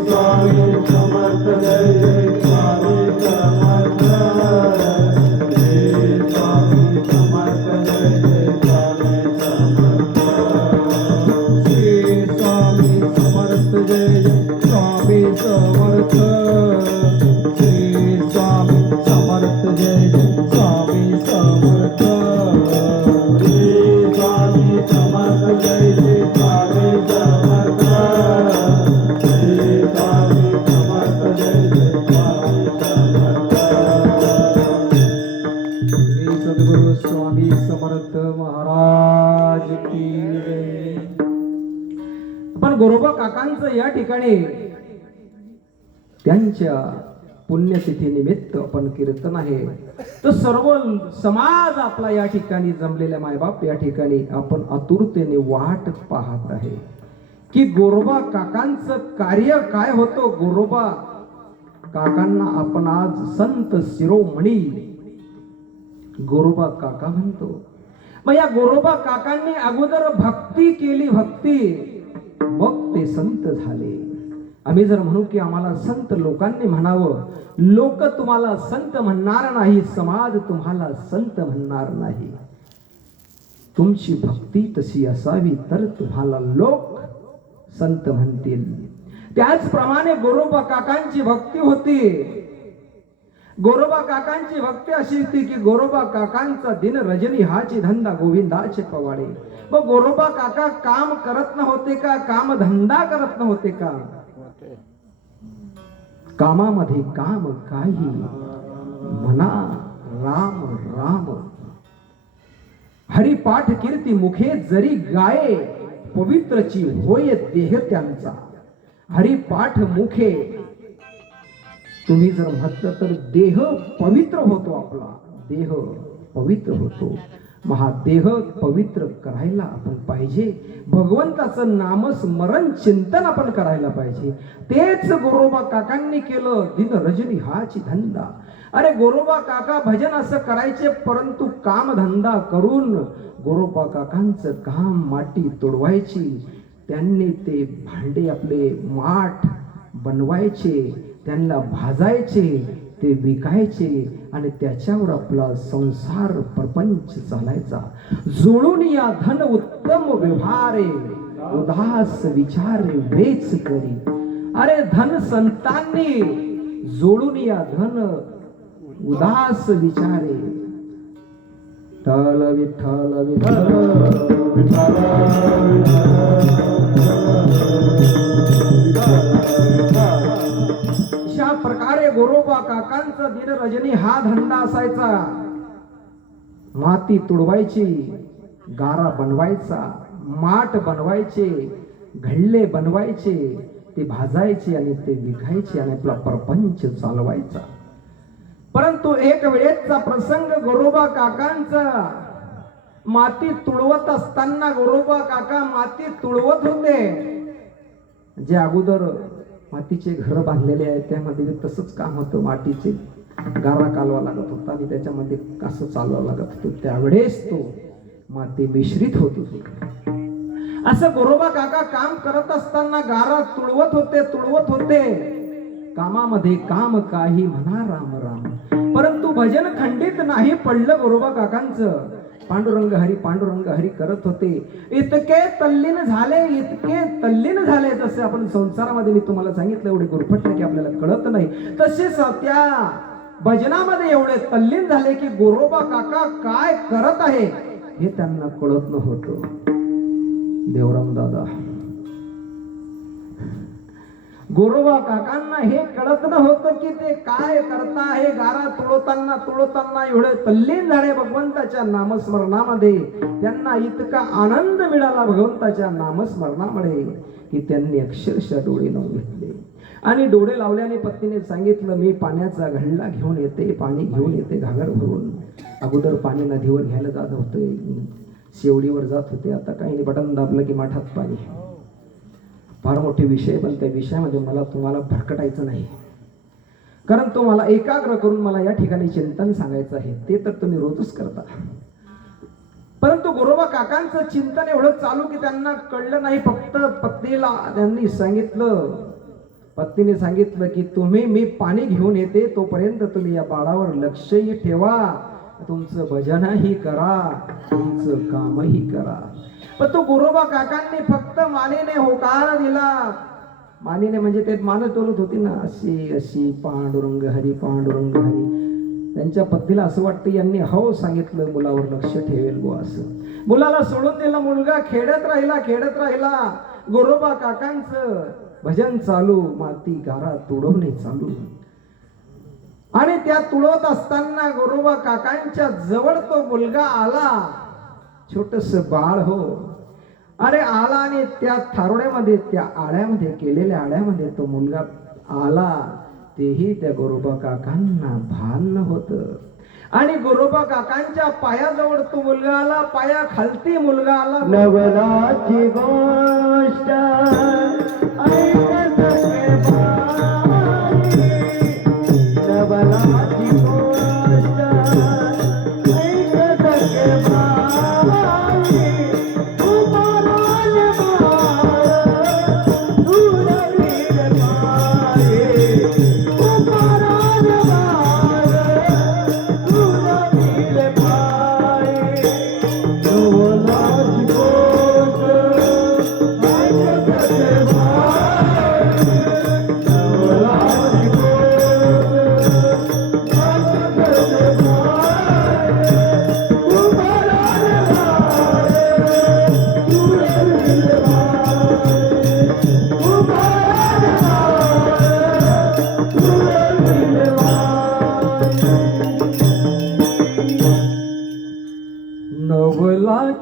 स्वामी समर्थ जय जय स्वामी समर्थ. श्री स्वामी समर्थ जय जय स्वामी समर्थ. श्री स्वामी समर्थ जय जय स्वामी समर्थ. श्री स्वामी समर्थ जय जय स्वामी समर्थ. श्री स्वामी समर्थ जय जय स्वामी समर्थ. श्री स्वामी समर्थ जय जय स्वामी समर्थ. श्री सद्गुरु स्वामी समर्थ महाराज की जय. पण गोरोबा काकांचं या ठिकाणी त्यांच्या पुण्यतिथी निमित्त आपण कीर्तन आहे. तर सर्व समाज आपला या ठिकाणी जमलेल्या मायबाप या ठिकाणी आपण आतुरतेने वाट पाहत आहे की गोरोबा काकांचं कार्य काय होतं. गोरोबा काकांना आपण आज संत शिरोमणी गोरोबा काका म्हणतो. मग या गोरोबा काकांनी अगोदर भक्ती केली, भक्ती, मग ते संत झाले. आम्ही जर म्हणू की आम्हाला संत लोकांनी म्हणावं, लोक तुम्हाला संत म्हणणार नाही, समाज तुम्हाला संत म्हणणार नाही. तुमची भक्ती तशी असावी तर तुम्हाला लोक संत म्हणतील. त्याचप्रमाणे गोरोबा काकांची भक्ती होती. गोरोबा काकांची भक्ती अशी होती की गोरोबा काकांचा दिन रजनी हाची धंदा गोविंदाचे पवाडे. मग गोरोबा काका काम करत नव्हते का, काम धंदा करत नव्हते का? कामामध्ये काम काही म्हणा राम राम. हरिपाठ कीर्ती मुखे जरी गाये पवित्रची होय देह त्यांचा. हरिपाठ मुखे तुम्ही जर म्हटलं तर देह पवित्र होतो, आपला देह पवित्र होतो. महादेह पवित्र करायला आपण पाहिजे. भगवंताचं नामस्मरण चिंतन आपण करायला पाहिजे. तेच गोरोबा काकांनी केलं. दिन रजनी हाची धंदा. अरे गोरोबा काका भजन असं करायचे, परंतु काम धंदा करून गोरोबा काकांचं काम माती तोडवायची. त्यांनी ते भांडे आपले माठ बनवायचे, त्यांना भाजायचे, ते विकायचे आणि त्याच्यावर आपला संसार प्रपंच चालायचा. जोडून या धन उत्तम व्यवहारे उदास विचारे वेच करी. अरे धन संतांनी जोडून या धन उदास विचारे. विठ्ठल विठ्ठल विठ्ठल विठ्ठल अशा प्रकारे गोरोबा काकांचा दिन रजनी हा धंदा असायचा. माती तुडवायची, गारा बनवायचा, माठ बनवायचे, घडले बनवायचे, ते भाजायचे आणि ते विकायचे आणि आपला प्रपंच चालवायचा. परंतु एक वेळेचा प्रसंग गोरोबा काकांचा. माती तुडवत असताना गोरोबा काका माती तुडवत होते. जे अगोदर मातीचे घर बांधलेले आहेत त्यामध्ये तसंच काम होतं. मातीचे गारा कालवा लागत होता आणि त्याच्यामध्ये कसं चालवावं लागत होतं. त्यावेळेस तो माती मिश्रित होत होती. असं गोरोबा काका काम करत असताना गारा तुडवत होते. कामामध्ये काम काही म्हणा राम राम. परंतु भजन खंडित नाही पडलं गोरोबा काकांचं. पांडुरंग हरी करत होते. इतके तल्लीन झाले जसे आपण संसारामध्ये मी तुम्हाला सांगितलं एवढे गुरफटले की आपल्याला कळत नाही, तसेच त्या भजनामध्ये एवढे तल्लीन झाले की गोरोबा काका काय करत आहे हे त्यांना कळत नव्हतं. देवराम दादा गोरोबा काकांना हे कळत नव्हतं की ते काय करता. हे गारा तुळवताना एवढे तल्लीन झाले भगवंताच्या नामस्मरणामध्ये. त्यांना इतका आनंद मिळाला भगवंताच्या नामस्मरणामध्ये की त्यांनी अक्षरशः डोळे लावून घेतले. आणि डोळे लावल्याने पत्नीने सांगितलं, मी पाण्याचा घडला घेऊन येते, पाणी घेऊन येते घागर भरून. अगोदर पाणी नदीवर घ्यायला जात होते, शेवडीवर जात होते. आता काही नाही, बटन दाबलं की माठात पाणी. फार मोठे विषय, पण त्या विषयामध्ये मला तुम्हाला भरकटायचं नाही, कारण तो मला एकाग्र करून मला या ठिकाणी चिंतन सांगायचं आहे. ते तर तुम्ही रोजच करता. परंतु गोरोबा काकांचं चिंतन एवढं चालू की त्यांना कळलं नाही. फक्त पत्नीने सांगितलं की मी पाणी घेऊन येते, तोपर्यंत तुम्ही या बाळावर लक्षही ठेवा, तुमचं भजनही करा, तुमचं कामही करा. पण तो गोरोबा काकांनी फक्त मानेने होकार दिला. मानेने म्हणजे ते मानत बोलत होती ना, अशी पांडुरंग हरी. त्यांच्या पत्नीला असं वाटतं यांनी हो सांगितलं, मुलावर लक्ष ठेवेल गो असं. मुलाला सोडून दिला. मुलगा खेळत राहिला. गोरोबा काकांचं भजन चालू, माती गारा तुडवणे चालू. आणि त्या तुडवत असताना गोरोबा काकांच्या जवळ तो मुलगा आला. छोटस बाळ हो. अरे आला आणि त्या थारोड्यामध्ये, त्या आळ्यामध्ये, केलेल्या आळ्यामध्ये तो मुलगा आला. तेही त्या गोरोबा काकांना भान नव्हतं. आणि गोरोबा काकांच्या पायाजवळ तो मुलगा आला, पाया खालती मुलगा आला. नवलाची गोष्ट ऐकत गे बाई, नवलाची गोष्ट ऐकत गे बाई. कुमाराने मार तुळवीर माये, कुमाराने मार तुळवीर माये. नवलाची गोष्ट ऐकत गे बाई.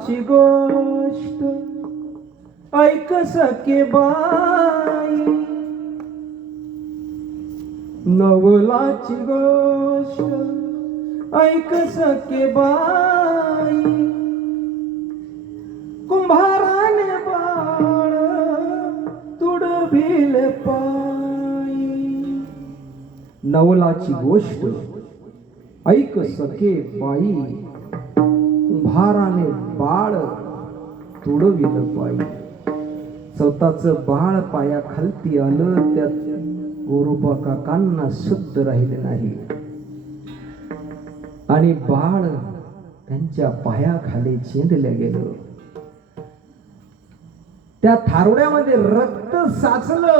नवलाची गोष्ट ऐक सखे बाई, नवलाची गोष्ट ऐक सखे बाई, कुंभाराने बाळ तुडविल पायी. नवलाची गोष्ट ऐक सखे बाई, कुंभाराने बाळ तुडविल पायी. स्वतःच बाळ पाया खालती आलं, त्यात गोरोबा काकांना शुद्ध राहिले नाही आणि बाळ त्यांच्या पायाखाली चेंदलं गेलं. त्या थारोड्यामध्ये रक्त साचलं,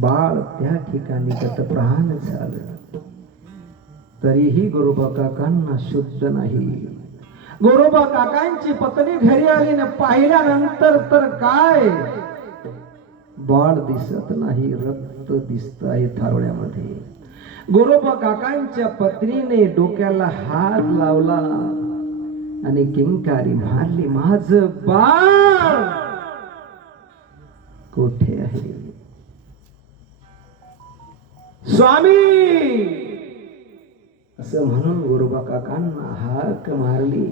बाळ त्या ठिकाणी गतप्राण झालं. तरीही गोरोबा काकांना शुद्ध नाही. गोरोबा काकांची पत्नी घरी आली न पाहिल्यानंतर तर काय, बाळ दिसत नाही, रक्त दिसत आहे थारोड्यामध्ये. गोरोबा काकांच्या पत्नीने डोक्याला हात लावला आणि किंकारी मारली, माझं बाळ कोठे आहे? स्वामी असं म्हणून गोरोबा काकांना हाक मारली.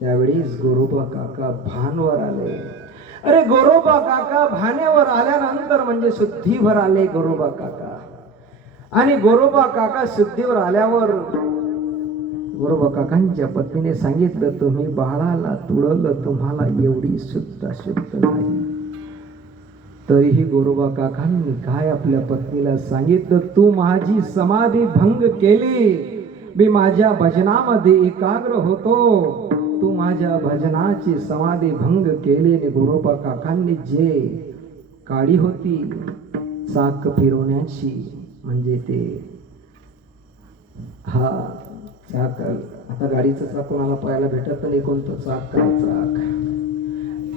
त्यावेळीच गोरोबा काका भानवर आले. अरे गोरोबा काका भानेवर आल्यानंतर म्हणजे शुद्धीवर आले गोरोबा काका. आणि गोरोबा काका शुद्धीवर आल्यावर गोरोबा काकांच्या पत्नीने सांगितलं, तुम्ही बाळाला तुडवलं, तुम्हाला एवढी सुद्धा शुद्ध नाही. तरीही गोरोबा काकांनी काय आपल्या पत्नीला सांगितलं, तू माझी समाधी भंग केली, मी माझ्या भजनामध्ये एकाग्र होतो, तू माझ्या भजनाची समाधी भंग केली. आणि गोरोबा काकांनी जे काडी होती चाक फिरवण्याची, म्हणजे ते हा चाक, आता गाडीचं चाक कोणाला पाहायला भेटत नाही, कोणतं चाक काय चाक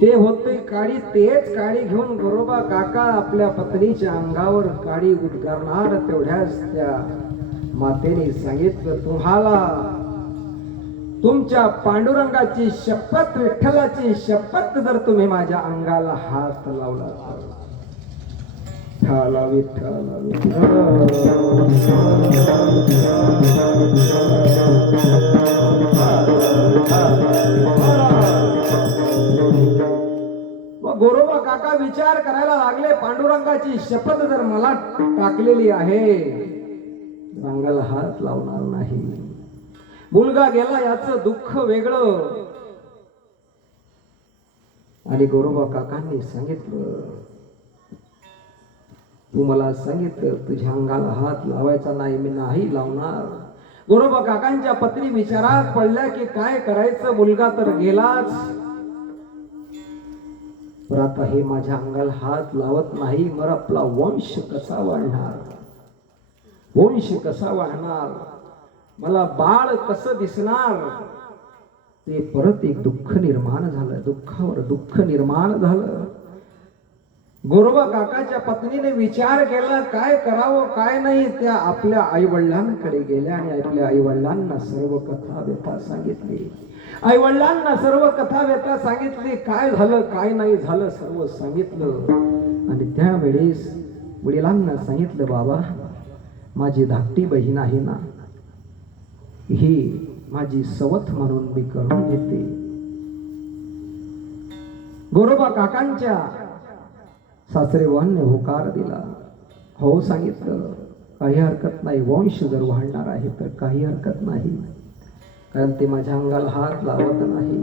ते होते काडी, तेच काडी घेऊन गोरोबा काका आपल्या पत्नीच्या अंगावर काडी उद्गारणार. तेवढ्याच त्या मातेने सांगितलं, तुम्हाला तुमच्या पांडुरंगाची शपथ, विठ्ठलाची शपथ, जर तुम्ही माझ्या अंगाला हात लावला तर विठ्ठला गोरोबा काका विचार करायला लागले, पांडुरंगाची शपथ जर मला टाकलेली आहे, अंगाला हात लावणार नाही. मुलगा गेला याचं दुःख वेगळं. आणि गोरोबा काकांनी सांगितलं, तू मला सांगितलं तुझ्या अंगाला हात लावायचा नाही, मी नाही लावणार. गोरोबा काकांच्या पत्नी विचारात पडल्या की काय करायचं, मुलगा तर गेलाच, पण आता हे माझ्या अंगाला हात लावत नाही, मग आपला वंश कसा वाढणार, वंश कसा वाढणार, मला बाळ कसं दिसणार. ते परत एक दुःख निर्माण झालं, दुःखावर दुःख निर्माण झालं. गोरोबा काकाच्या पत्नीने विचार केला काय करावं काय नाही. त्या आपल्या आई वडिलांकडे गेल्या आणि आपल्या आई वडिलांना सर्व कथा व्यथा सांगितली. आई वडिलांना सर्व कथा व्यथा सांगितली, काय झालं काय नाही झालं सर्व सांगितलं. आणि त्यावेळेस वडिलांना सांगितलं, बाबा माझी धाकटी बहीण आहे ना, ही माझी सवथ म्हणून मी करून घेते. गोरोबा काकांच्या सासरेवांनी होकार दिला. हो सांगितलं, काही हरकत नाही, वंश जर वाढणार आहे तर काही हरकत नाही, कारण ते माझ्या अंगाला हात लावत नाही.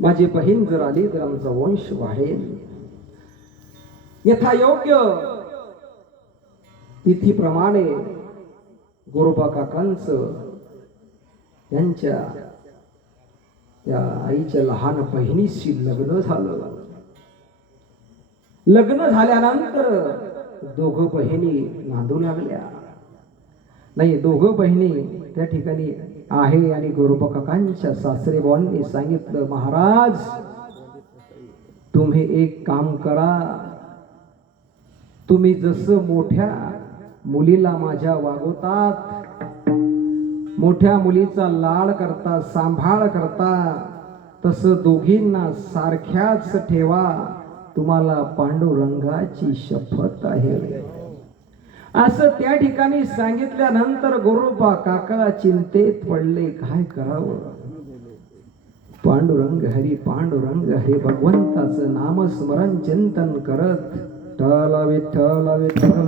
माझी बहीण जर आली तर आमचा वंश वाढेल. यथायोग्य तिथीप्रमाणे गोरोबा काकांचं त्यांच्या त्या आईच्या लहान बहिणीशी लग्न झालं. लग्न झाल्यानंतर दोघं बहिणी नांदू लागल्या. नाही, दोघं बहिणी त्या ठिकाणी आहे. आणि गोरोबा काकांच्या सासरेबांनी सांगितलं, महाराज तुम्ही एक काम करा, तुम्ही जसं मोठ्या मुलीला माझ्या वागवतात, मोठ्या मुलीचा लाड करता, सांभाळ करता, तसं दोघींना सारख्याच ठेवा, तुम्हाला पांडुरंगाची शपथ आहे. असं त्या ठिकाणी सांगितल्यानंतर गोरोबा काका चिंतेत पडले, काय करावं. पांडुरंग हरी भगवंताचं नामस्मरण चिंतन करत विठ्ठल विठ्ठल विठ्ठल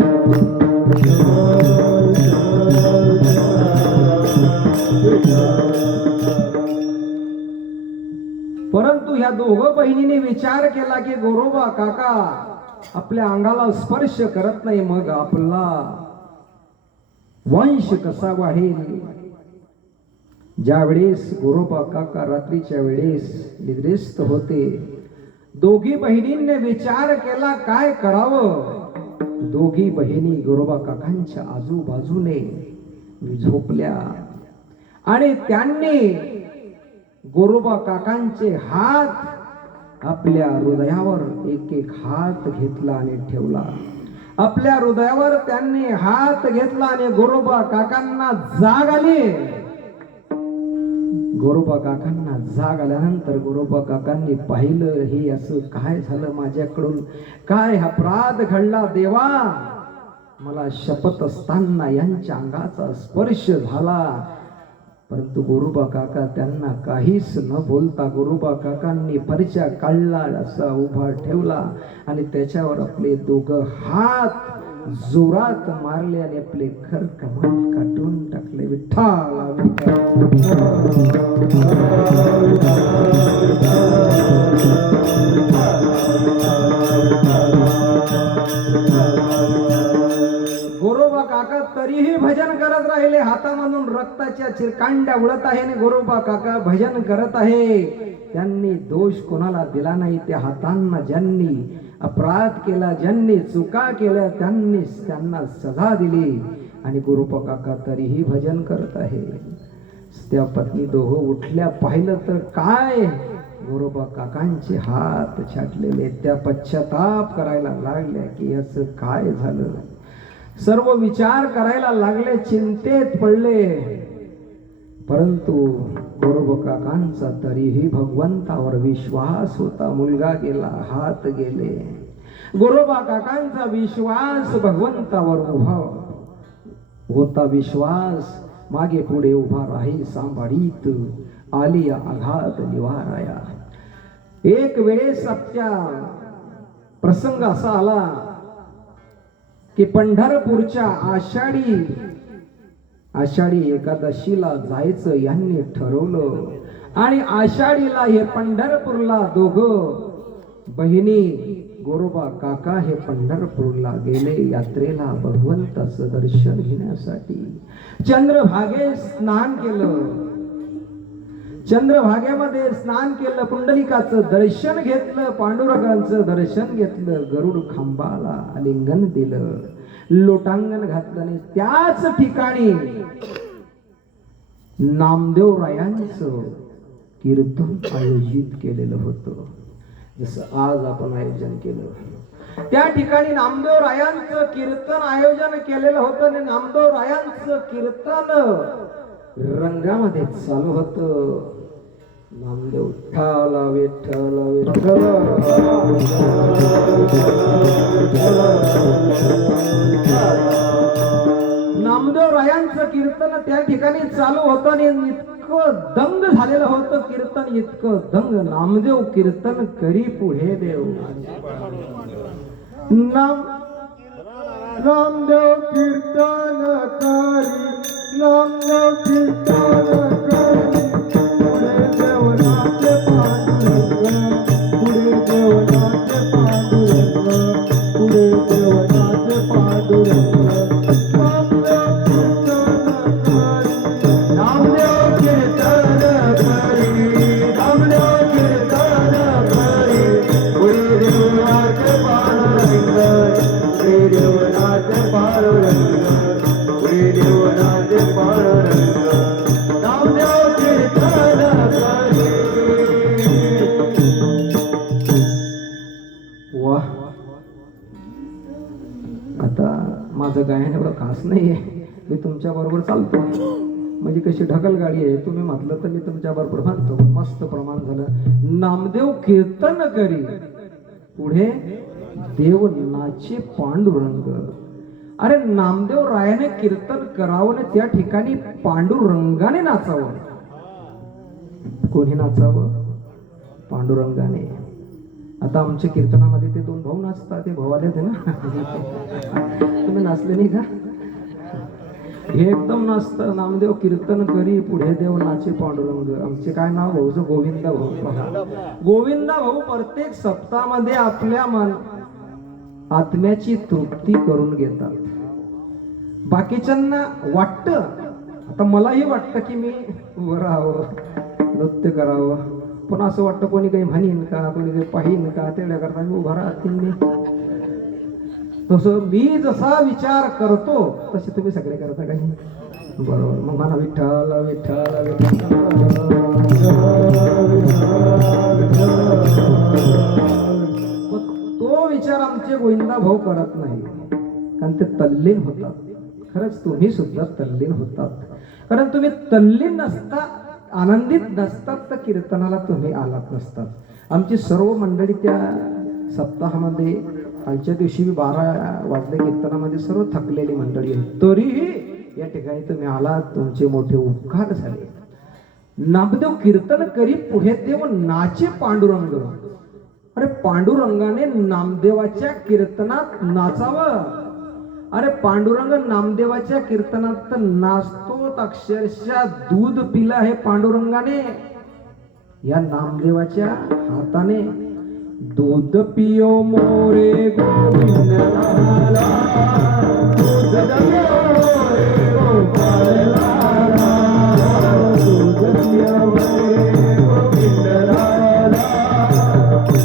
परंतु ह्या दोघं बहिणीने विचार केला की गोरोबा काका आपल्या अंगाला स्पर्श करत नाही, मग आपला वंश कसा वाढेल. ज्या वेळेस गोरोबा काका रात्रीच्या वेळेस निद्रिस्त होते, दोघी बहिणींनी विचार केला काय करावं. दोघी बहिणी गोरोबा काकांच्या आजूबाजूने झोपल्या आणि त्यांनी गोरोबा काकांचे हात आपल्या हृदयावर एक एक हात घेतला आणि ठेवला. आपल्या हृदयावर त्यांनी हात घेतला आणि गोरोबा काकांना जाग आली. गोरोबा काकांना जाग आल्यानंतर गोरोबा काकांनी पाहिलं, हे असं काय झालं, माझ्याकडून काय अपराध घडला देवा. मला शपथ असताना यांच्या अंगाचा स्पर्श झाला. परंतु गोरोबा काका त्यांना काहीच न बोलता गोरोबा काकांनी फरच्या काढला, असा उभा ठेवला आणि त्याच्यावर आपले दोघं हात जोरात मारले आणि आपले खर कमान काटून टाकले. विठ्ठल गोरोबा काका तरीही भजन करत राहिले. हातामधून रक्ताच्या चिरकांड्या उडत आहे आणि गोरोबा काका भजन करत आहे. त्यांनी दोष कोणाला दिला नाही. त्या हातांना ज्यांनी अपराध केला, ज्यांनी चुका केल्या, त्यांना सजा दिली आणि गोरोबा काका तरीही भजन करत आहे. त्या पत्नी दोघं उठल्या, पाहिलं तर काय गोरोबा काकांचे हात छाटलेले. त्या पश्चाताप करायला लागल्या की याचं काय झालं. सर्व विचार करायला लागले, चिंतेत पडले. परंतु गोरोबा काकांचा तरीही भगवंतावर विश्वास होता. मुलगा गेला, हात गेले, गोरोबा काकांचा विश्वास भगवंतावर उभा होता. विश्वास मागे पुढे उभा राही सांभाळीत आली आघात निवाराया. एक वेळेस आजच्या प्रसंग असा आला की पंढरपूरच्या आषाढी एकादशीला जायचं यांनी ठरवलं आणि आषाढीला हे पंढरपूरला दोघं बहिणी गोरोबा काका हे पंढरपूरला गेले यात्रेला भगवंताचं दर्शन घेण्यासाठी. चंद्रभागेत स्नान केलं, चंद्रभागेमध्ये स्नान केलं, पुंडलिकाचं दर्शन घेतलं, पांडुरंगाचं दर्शन घेतलं, गरुड खांबाला आलिंगन दिलं, लोटांगण घातलं आणि त्याच ठिकाणी नामदेव रायांचं कीर्तन आयोजित केलेलं होतं. जसं आज आपण आयोजन केलं, त्या ठिकाणी नामदेव रायांचं कीर्तन आयोजन केलेलं होतं आणि नामदेव रायांचं कीर्तन रंगामध्ये चालू होतं. नामदेव विठ्ठल विठ्ठल विठ्ठल नामदेव रायांचं कीर्तन त्या ठिकाणी चालू होतं आणि इतकं दंग झालेलं होतं कीर्तन, इतकं दंग. नामदेव कीर्तन करी पुढे देव. नामदेव कीर्तन करी, नामदेव कीर्तन करी, पुढे देवनाचे पांडुरंग, पुढे देवनाचे पांडुरंग, पुढे देवनाचे पांडुरंग. नामदेव कीर्तन करी, नामदेव कीर्तन करी, पुढे देवनाचे पांडुरंग, पुढे देवनाचे पांडुरंग, पुढे देवनाचे पांडुरंग. नामदेव कीर्तन करी. वाह, आता माझं गायन एवढं खास नाहीये, मी तुमच्या बरोबर चालतो म्हणजे कशी ढकल गाडी आहे. तुम्ही म्हटलं तर मी तुमच्या बरोबर म्हणतो. मस्त प्रमाण झालं. नामदेव कीर्तन करी पुढे देव नाचे पांडुरंग. अरे नामदेव रायाने कीर्तन करावं आणि त्या ठिकाणी पांडुरंगाने नाचावं. कोणी नाचावं? पांडुरंगाने. आता आमच्या कीर्तनामध्ये ते दोन भाऊ नाचतात. ते भाऊ आले होते ना. तुम्ही नाचले नाही का? हे एकदम नाचतं. नामदेव कीर्तन करी पुढे देव नाचे पांडुरंग. आमचे काय नाव भाऊचं? गोविंदा भाऊ. बघा, गोविंदा भाऊ प्रत्येक सप्ताहामध्ये आपल्या आत्म्याची तृप्ती करून घेतात. बाकीच्यांना वाटतं, आता मलाही वाटतं की मी राहावं, नृत्य करावं, पण असं वाटतं कोणी काही म्हणीन का, कोणी काही पाहिन का, तेवढ्या करता मी उभा राहतील. मी तसं मी जसा विचार करतो तसे तुम्ही सगळे करता काही बरोबर. मग म्हणा विठ्ठल विठ्ठल तो विचार आमचे गोविंदा भाऊ करत नाही, कारण ते तल्लीन होतात. खरंच तुम्ही सुद्धा तल्लीन होतात, कारण तुम्ही तल्लीन नसता, आनंदित नसतात तर कीर्तनाला तुम्ही आलात नसतात. आमची सर्व मंडळी त्या सप्ताहामध्ये कालच्या दिवशी 12 वाजले कीर्तनामध्ये सर्व थकलेली मंडळी आहे, तरीही या ठिकाणी तुम्ही आलात. तुमचे मोठे उपकार झाले. नामदेव कीर्तन करी पुढे देव नाचे पांडुरंग. अरे पांडुरंगाने नामदेवाच्या कीर्तनात नाचावं. अरे पांडुरंग नामदेवाच्या कीर्तनात नाचतो. अक्षरशः दूध पिलं हे पांडुरंगाने या नामदेवाच्या हाताने. दूध पियो मोरे गोविंद लाला, दूध पियो मोरे गोपाल लाला, दूध पियो मोरे गोविंद लाला,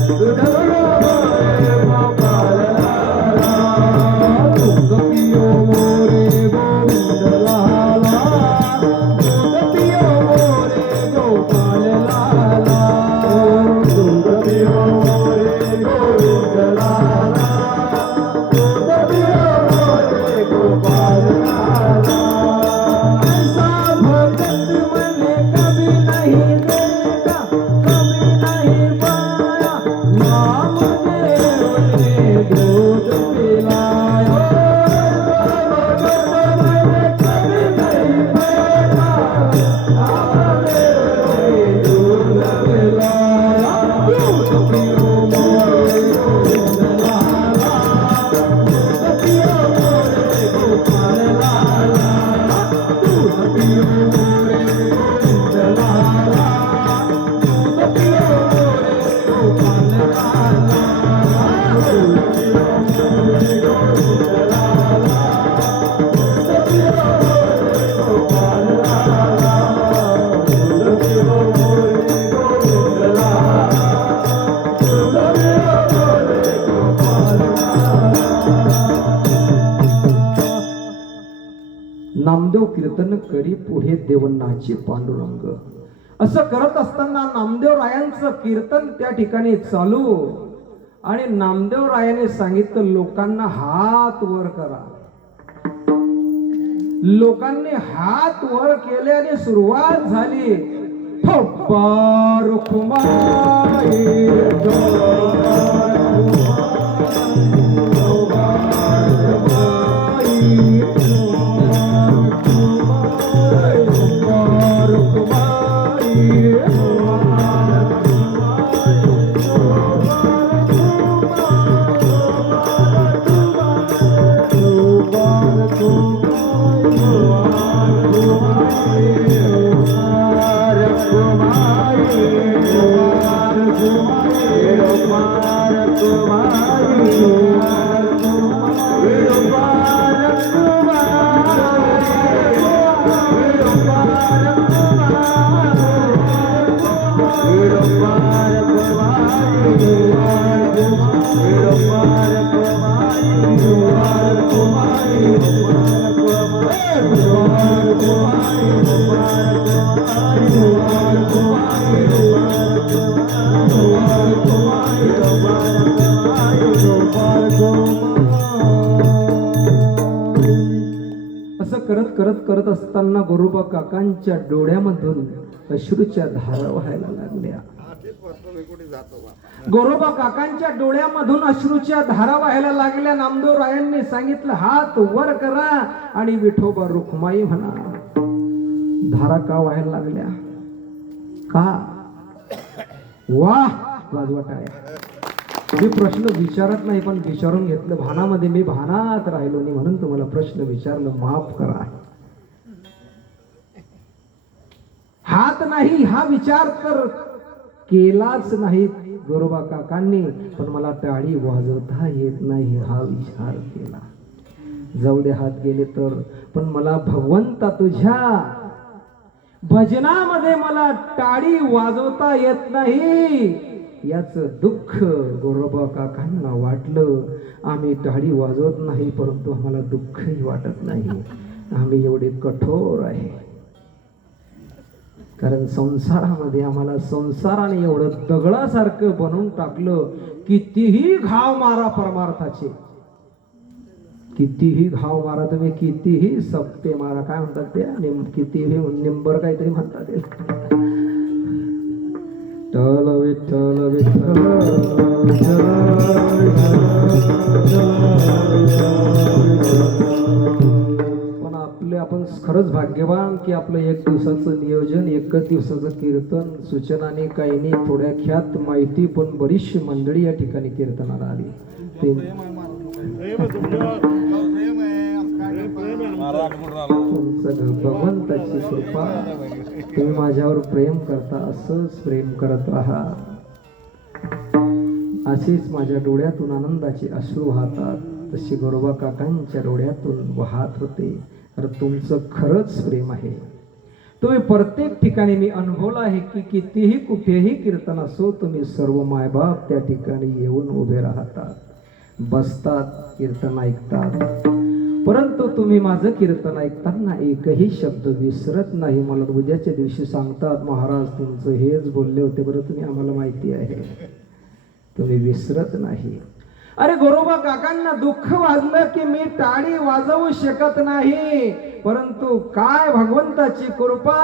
दूध पियो मोरे गोपाल लाला, दूध पियो मोरे गोविंद लाला, दूध पियो मोरे गोपाल लाला, दूध पियो नामदेव कीर्तन करी पुढे देवनाचे पांडुरंग. असं करत असताना नामदेव रायांचं कीर्तन त्या ठिकाणी चालू आणि नामदेव रायाने सांगितलं लोकांना हात वर करा. लोकांनी हात वर केले आणि सुरुवात झाली. करत करत करत असताना गोरोबा काकांच्या डोळ्यामधून अश्रूच्या धारा व्हायला लागल्या. गोरोबा काकांच्या डोळ्यामधून अश्रूच्या धारा व्हायला लागल्या. नामदेव रायांनी सांगितलं, हात वर करा आणि विठोबा रुक्माई म्हणा. धारा का व्हायला लागल्या? का? वाह, वाजवटाळ्या. मी प्रश्न विचारत नाही, पण विचारून घेतलं. भानामध्ये मी भानात राहिलो नाही म्हणून तुम्हाला प्रश्न विचारलं, माफ करा. हात नाही हा विचार तर केलाच नाही गोरोबा काकांनी, पण मला टाळी वाजवता येत नाही हा विचार केला. जाऊ दे, हात गेले तर, पण मला भगवंता तुझ्या भजनामध्ये मला टाळी वाजवता येत नाही याच दुःख गोरोबा काकांना वाटलं. आम्ही टाळी वाजवत नाही, परंतु आम्हाला दुःखही वाटत नाही. आम्ही एवढे कठोर आहे, कारण संसारामध्ये आम्हाला संसाराने एवढं दगडासारखं बनवून टाकलं. कितीही घाव मारा परमार्थाचे, कितीही घाव मारा तुम्ही, कितीही सप्ते मारा, काय म्हणतात ते, कितीही निंबर काहीतरी म्हणतात ते. विठ्ठल विठ्ठल विठ्ठल पण आपण खरंच भाग्यवान की आपलं एक दिवसाचं नियोजन, एकच दिवसाचं कीर्तन, सूचनाने काही नाही, थोड्या ख्यात माहिती, पण बरीचशी मंडळी या ठिकाणी कीर्तनाला आली. भगवंताची कृपा, तुम्ही माझ्यावर प्रेम करता, असंच प्रेम करत राहा. असेच माझ्या डोळ्यातून आनंदाचे अश्रू वाहतात, तशी गोरोबा काकांच्या डोळ्यातून वाहत होते. तर तुमचं खरंच प्रेम आहे. तुम्ही प्रत्येक ठिकाणी मी अनुभवलं आहे की कितीही कुठेही कीर्तन असो, तुम्ही सर्व मायबाप त्या ठिकाणी येऊन उभे राहतात, बसतात, कीर्तन ऐकतात. परंतु तुम्ही माझं कीर्तन ऐकताना एकही शब्द विसरत नाही. मला उद्याच्या दिवशी सांगतात, महाराज तुमचं हेच बोलले होते बरं, तुम्ही आम्हाला माहिती आहे, तुम्ही विसरत नाही. अरे गोरोबा काकांना दुःख वाजलं की मी टाळी वाजवू शकत नाही, परंतु काय भगवंताची कृपा,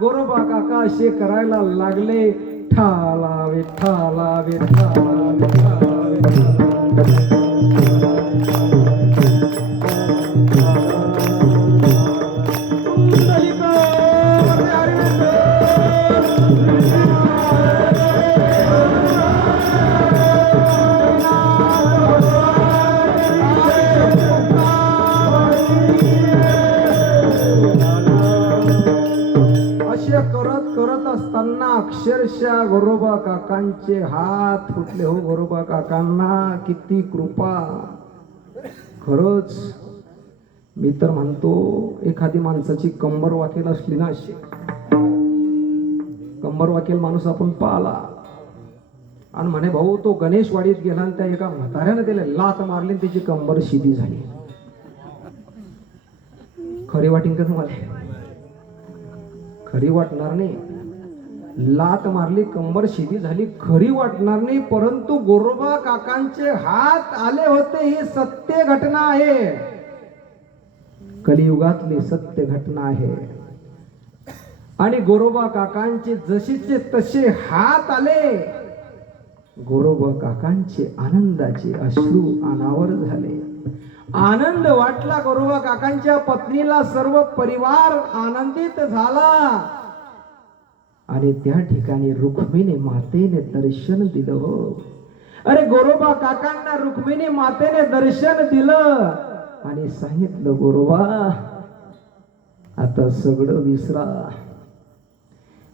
गोरोबा काका असे करायला लागले. ठाला विठ्ठला विठ्ठला विठ्ठला. करत असताना अक्षरशः गोरोबा काकांचे हात फुटले. हो गोरोबा काकांना किती कृपा. खरंच मी तर म्हणतो, एखादी माणसाची कंबर वाकेल असली ना, अशी कंबर वाकेल माणूस आपण पाहिला आणि म्हणे भाऊ तो गणेशवाडीत गेला आणि त्या एका म्हाताऱ्याने त्याला लात मारली, त्याची कंबर शिदी झाली. खरी वाटेल का तुम्हाला? खरी वाटणार नाही. लात मारली, कंबर शिदी झाली, खरी वाटणार नाही. परंतु गोरोबा काकांचे हात आले होते, ही सत्य घटना आहे, कलियुगातली सत्य घटना आहे. आणि गोरोबा काकांचे जशीचे तसे हात आले, गोरोबा काकांचे आनंदाचे अश्रू अनावर झाले. आनंद वाटला गोरोबा काकांच्या पत्नीला, सर्व परिवार आनंदित झाला. आणि त्या ठिकाणी रुक्मिणी मातेने दर्शन दिलं. हो अरे गोरोबा काकांना रुक्मिणी मातेने दर्शन दिलं आणि सांगितलं, गोरोबा आता सगळं विसरा.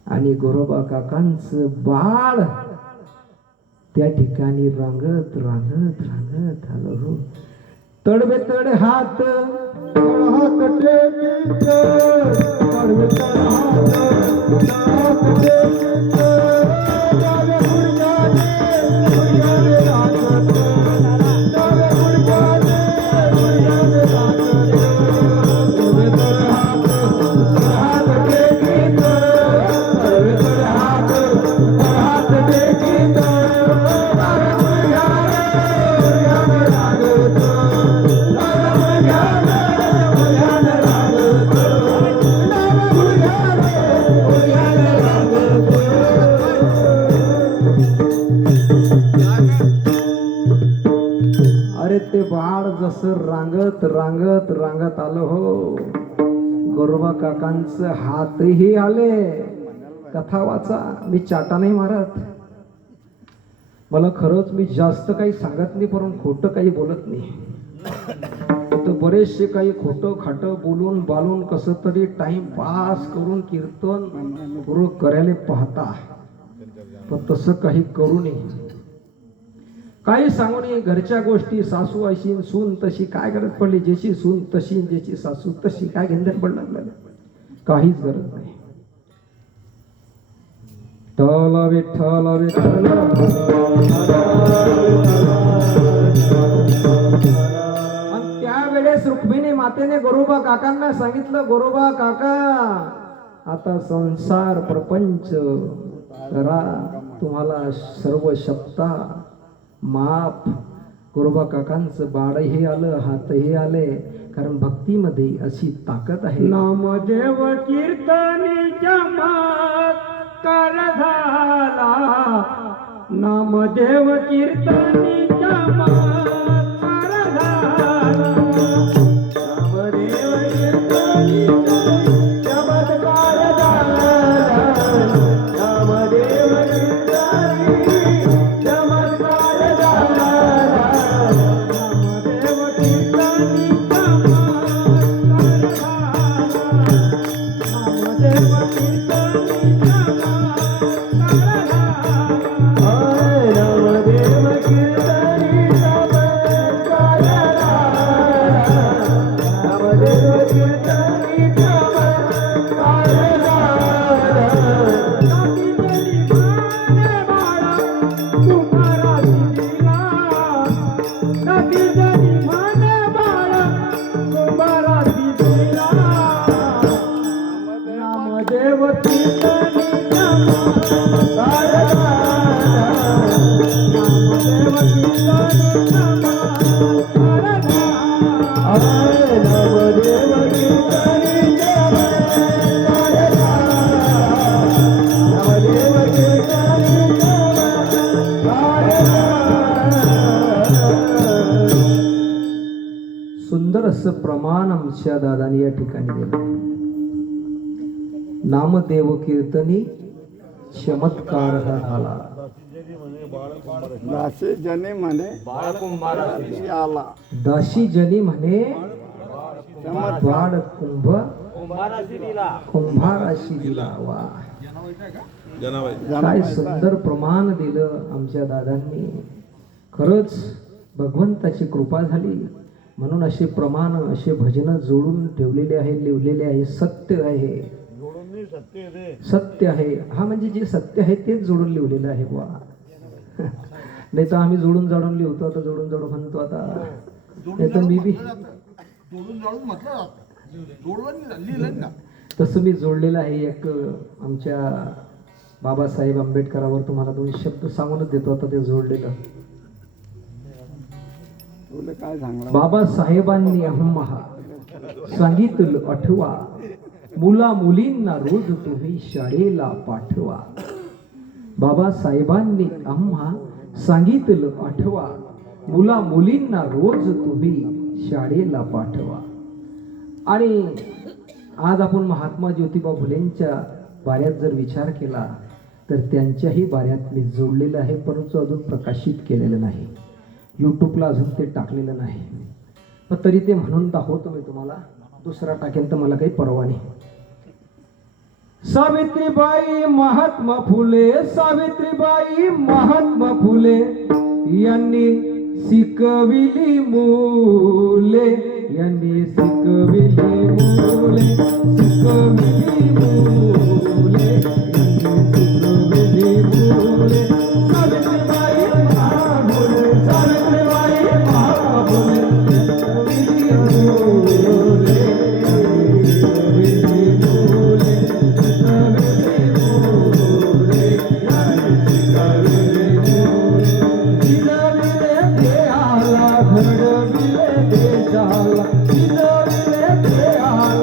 आणि गोरोबा काकांचं बाळ त्या ठिकाणी रांगत रांगत रांगत आलं. हो तडवे तड हात हात टेकीत, तडवे तड हात टेकीत, डावे गुडघ्याने गुडघ्याने राखत, डावे गुडघ्याने गुडघ्याने राखत. तडवे तड हात टेकीत, तडवे तड हात टेकीत, डावे गुडघ्याने गुडघ्याने राखत. लक्षात आलं हो, गोरोबा काकांचं हातही आले. कथा वाचा, मी चाटा नाही मारत. मला खरंच मी जास्त काही सांगत नाही, परंतु खोटं काही बोलत नाही. तर बरेचसे काही खोटं खाटं बोलून बालून कसं तरी टाइम पास करून कीर्तन पूर्ण करायला पाहता, पण तसं काही करू नये. काही सांगू नये. घरच्या गोष्टी, सासू अशी सून तशी, काय गरज पडली? ज्याची सून तशी ज्याची सासू तशी, काय घेंदर पडलं आपल्याला? काहीच गरज नाही. विठ्ठल विठ्ठल विठ्ठल. आणि त्यावेळेस रुक्मिणी मातेने गोरोबा काकांना सांगितलं, गोरोबा काका आता संसार प्रपंच करा, तुम्हाला सर्व शब्दा माप. गोरोबा काकांचं बाळही आलं, हातही आले, कारण भक्तीमध्ये अशी ताकद आहे. नामदेव कीर्तनीच्या मात्कार झाला, नामदेव कीर्तनीच्या मात्कार झाला, नामदेव कीर्तनीच्या चमत्कार झाला, नामदेव कीर्तनी चमत्कार झाला, नामदेव कीर्तनीच्या मात्कार सुंदर असं प्रमाण आमच्या दादानी या ठिकाणी दिलं. नामदेव कीर्तनी चमत्कार झाला. दासी जनी म्हणे आला, दाशी जनी म्हणे बाळ कुंभाराशी दिला. वा, काय सुंदर प्रमाण दिलं आमच्या दादांनी. खरंच भगवंताची कृपा झाली म्हणून असे प्रमाण, असे भजन जोडून ठेवलेले आहे, लिवलेले आहे. सत्य आहे, सत्य आहे. हा म्हणजे जे सत्य आहे तेच जोडून लिवलेलं आहे. वा, नाही तर आम्ही जोडून जाडून लिहितो, आता जोडून जाडून म्हणतो. आता नाही तर मी बी तसं मी जोडलेलं आहे. एक आमच्या बाबासाहेब आंबेडकरांवर तुम्हाला 2 शब्द सांगूनच देतो. आता ते जोडलेलं. काय सांगला बाबासाहेबांनी आम्हा सांगितलं आठवा, मुला मुलींना रोज तुम्ही शाळेला पाठवा. बाबासाहेबांनी आम्हा सांगितलं आठवा, मुला मुलींना रोज तुम्ही शाळेला पाठवा. आणि आज आपण महात्मा ज्योतिबा फुलेंच्या बाऱ्यात जर विचार केला तर त्यांच्याही बाऱ्यात मी जोडलेलं आहे, परंतु अजून प्रकाशित केलेलं नाही. यूट्यूबला अजून ते टाकलेलं नाही, पण तरी ते म्हणून दाखवतो मी तुम्हाला. दुसरा टाकेल तर मला काही परवा नाही. सावित्रीबाई महात्मा फुले, सावित्रीबाई महात्मा फुले यांनी शिकविली मुले, यांनी शिकविली मुले, शिकविली मुले, यांनी शिकविली मुले. सावित्रीबाई महात्मा फुले, सावित्रीबाई महात्मा फुले शिकविली मुले, शिकविली मुले, शिकविली मुले, शिकविली मुले. शिकविले देहाला, घडविले देशाला, शिकविले देहाला,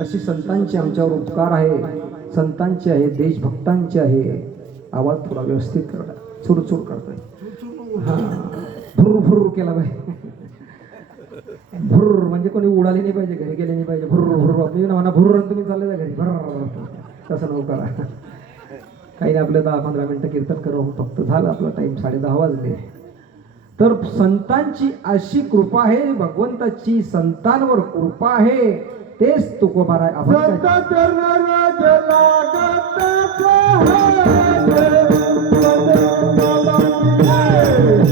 अशी संतांचे आमच्यावर उपकार आहे, संतांचे आहे, देशभक्तांचे आहे. आवाज थोडा व्यवस्थित करा, चुरचुर करतोय. हा, भुर भुर केला पाहिजे. भुर म्हणजे कोणी उडाली नाही पाहिजे, घरी गेले नाही पाहिजे. भुर भुर मी म्हणा भुर तुम्ही चालले जा घरी. भर तसं नको करा. काही नाही, आपले 10-15 मिनिटं कीर्तन करू फक्त, झालं आपला टाइम. 10:30 वाजले. तर संतांची अशी कृपा आहे, भगवंताची संतांवर कृपा आहे. तेच तुकोबाराय आपण काय- संत चरण रज लागत सहाय. संत बाबा की जय.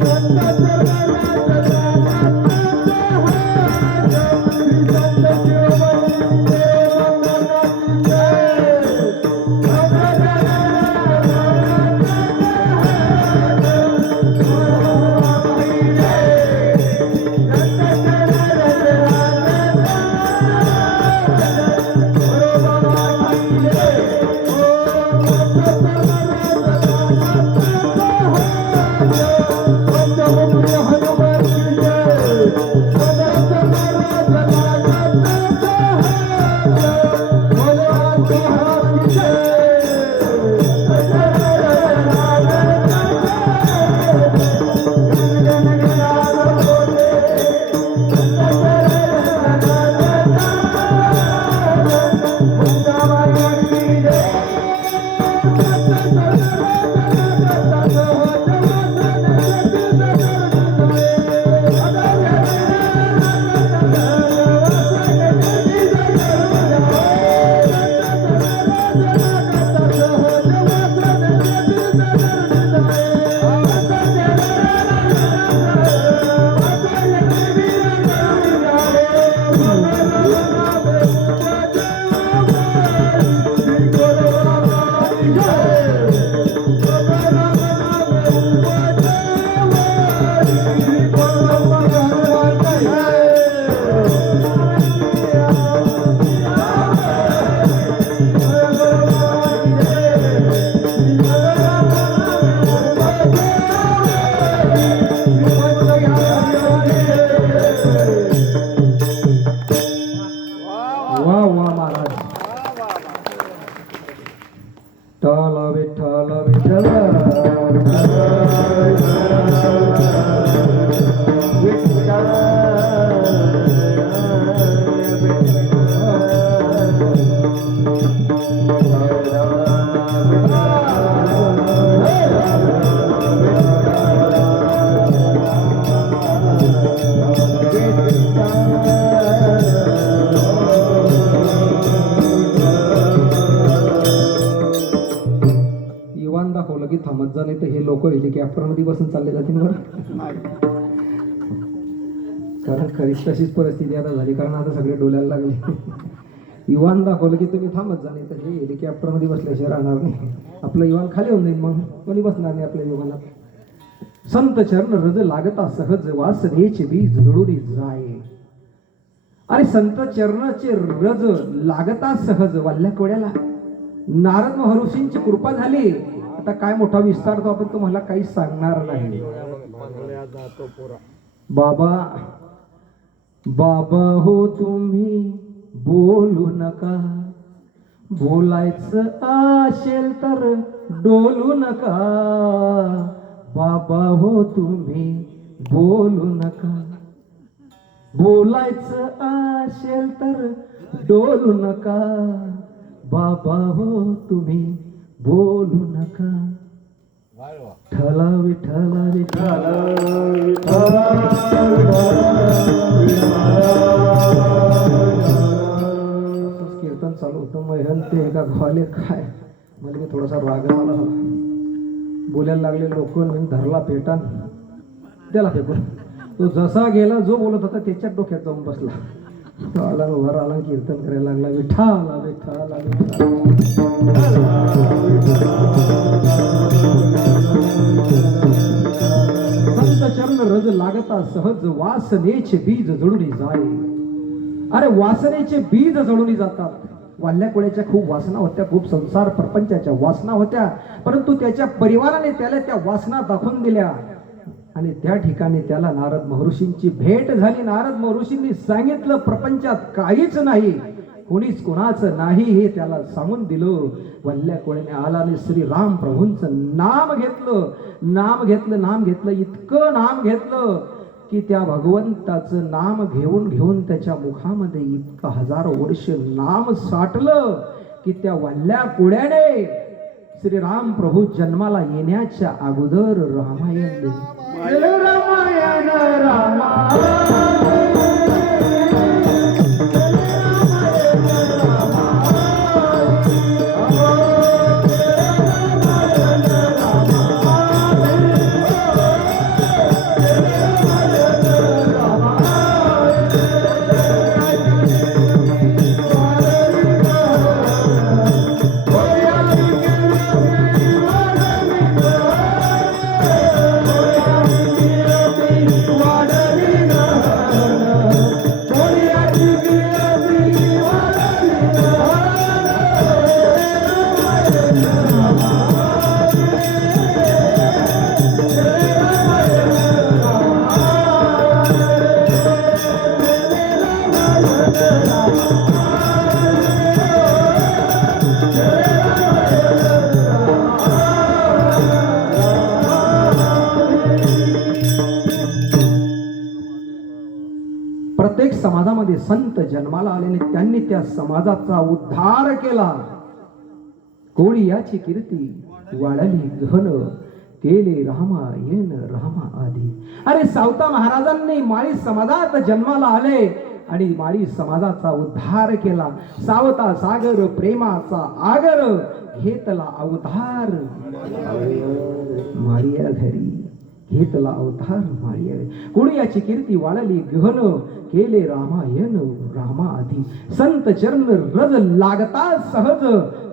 संत चरण रज लागत सहाय. संत शिरोमणी देवांगनाची जय. संत चरण रज वा वा महाराज. विठ्ठल विठ्ठल इवान दाखवलं की थांबत जा, नाही तर हे लोक हेलिकॉप्टरमध्ये बसून चालले जातील बरं. नाही. कारण खरीच तशीच परिस्थिती आता झाली, कारण आता सगळे डोल्याला लागले. इवान दाखवलं की तुम्ही थांबत जा, नाही तर हे हेलिकॉप्टरमध्ये बसल्याशिवाय राहणार नाही. आपलं इवान खाली होऊन जाईल, मग कोणी बसणार नाही आपल्या विमानात. संत चरण रज लागता सहज वासनेचे बीज जुळून जाय. आणि संत चरणाचे रज लागता सहज वाल्ल्या कोड्याला नारद महर्षींची कृपा झाली. आता काय मोठा विस्तार तो आपण तुम्हाला काही सांगणार नाही. बाबा बाबा हो तुम्ही बोलू नका, बोलायचं असेल तर डोलू नका. बाबा हो तुम्ही बोलू नका, बोलायचं असेल तर डोलू नका. बाबा हो तुम्ही बोलू नका. ठला विठ्ठल विठ्ठल कीर्तन चालू होतं. मग ते एका घाले काय म्हणजे मी थोडासा राग आला, बोलायला लागले लोक. मी धरला पेटान, त्याला फेकून. तो जसा गेला, जो बोलत होता त्याच्यात डोक्यात जाऊन बसला. तो आला, उभा आला, कीर्तन करायला लागला. विठ्ठल विठ्ठल संत चरण रज लागता सहज वासनेचे बीज जळून जाय. अरे वासनेचे बीज जळून जातात. वाल्ल्या कोळ्याच्या खूप वासना होत्या, खूप संसार प्रपंचाच्या वासना होत्या, परंतु त्याच्या परिवाराने त्याला त्या वासना दाखवून दिल्या. आणि त्या ठिकाणी त्याला नारद महर्षींची भेट झाली. नारद महर्षींनी सांगितलं प्रपंचात काहीच नाही, कोणीच कोणाचं नाही हे त्याला सांगून दिलं. वल्ल्या कोळ्याने आला आणि श्रीराम प्रभूंचं नाम घेतलं. नाम घेतलं इतकं नाम घेतलं की त्या भगवंताचं नाम घेऊन घेऊन त्याच्या मुखामध्ये इतकं हजारो वर्ष नाम साठलं की त्या वल्ल्या कोळ्याने श्रीराम प्रभू जन्माला येण्याच्या अगोदर रामायण लिहिलं. रामायण प्रत्येक समाजामध्ये संत जन्माला आले आणि त्यांनी त्या समाजाचा उद्धार केला. कोळी याची कीर्ती वाढली गहन केले रामायण रामा आधी. अरे सावता महाराजांनी माळी समाजात जन्माला आले आणि माळी समाजाचा उद्धार केला. सावता सागर प्रेमाचा आगर घेतला अवतार माळिया घरी. घेतला अवतार माळिया घरी. कोळी याची कीर्ती वाढली गहन केले रामायण रामा आधी. संत चरण रज लागता सहज.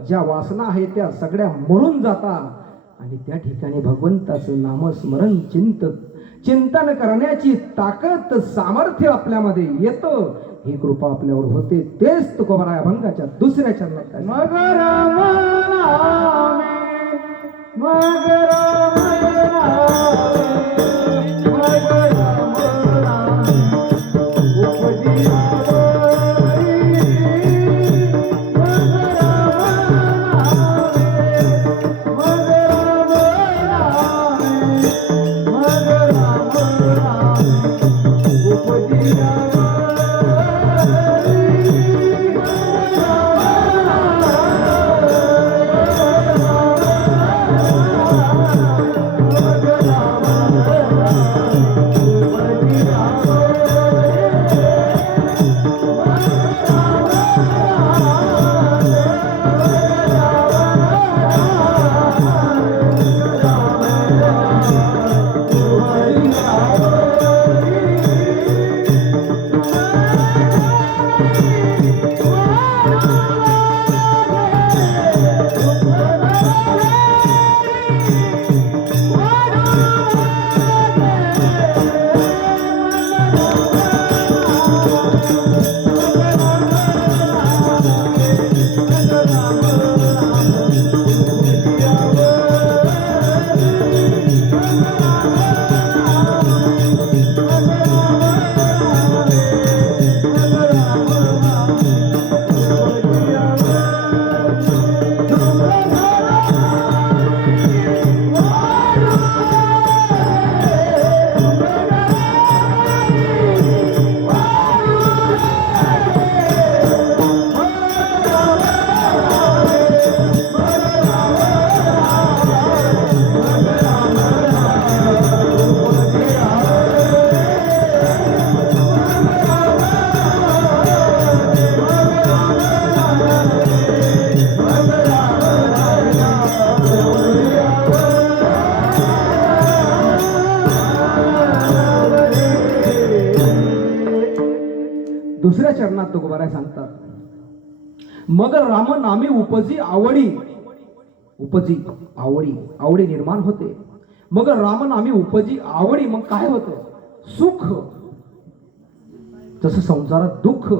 ज्या वासना आहे त्या सगळ्या मरून जाता आणि त्या ठिकाणी भगवंताचं नामस्मरण चिंतन करण्याची ताकद सामर्थ्य आपल्यामध्ये येतं. ही कृपा आपल्यावर होते. तेच तुकोबाराय अभंगाच्या दुसऱ्या चरणात मग राम नामे मग राम नामे मग राम नामे उपजिया दुसऱ्या चरणात तुकोबाराय सांगतात. मग राम नामी उपजी आवडी. उपजी आवडी निर्माण होते. मग राम नामी उपजी आवडी. मग काय होतं? सुख. जसं संसारात दुःख,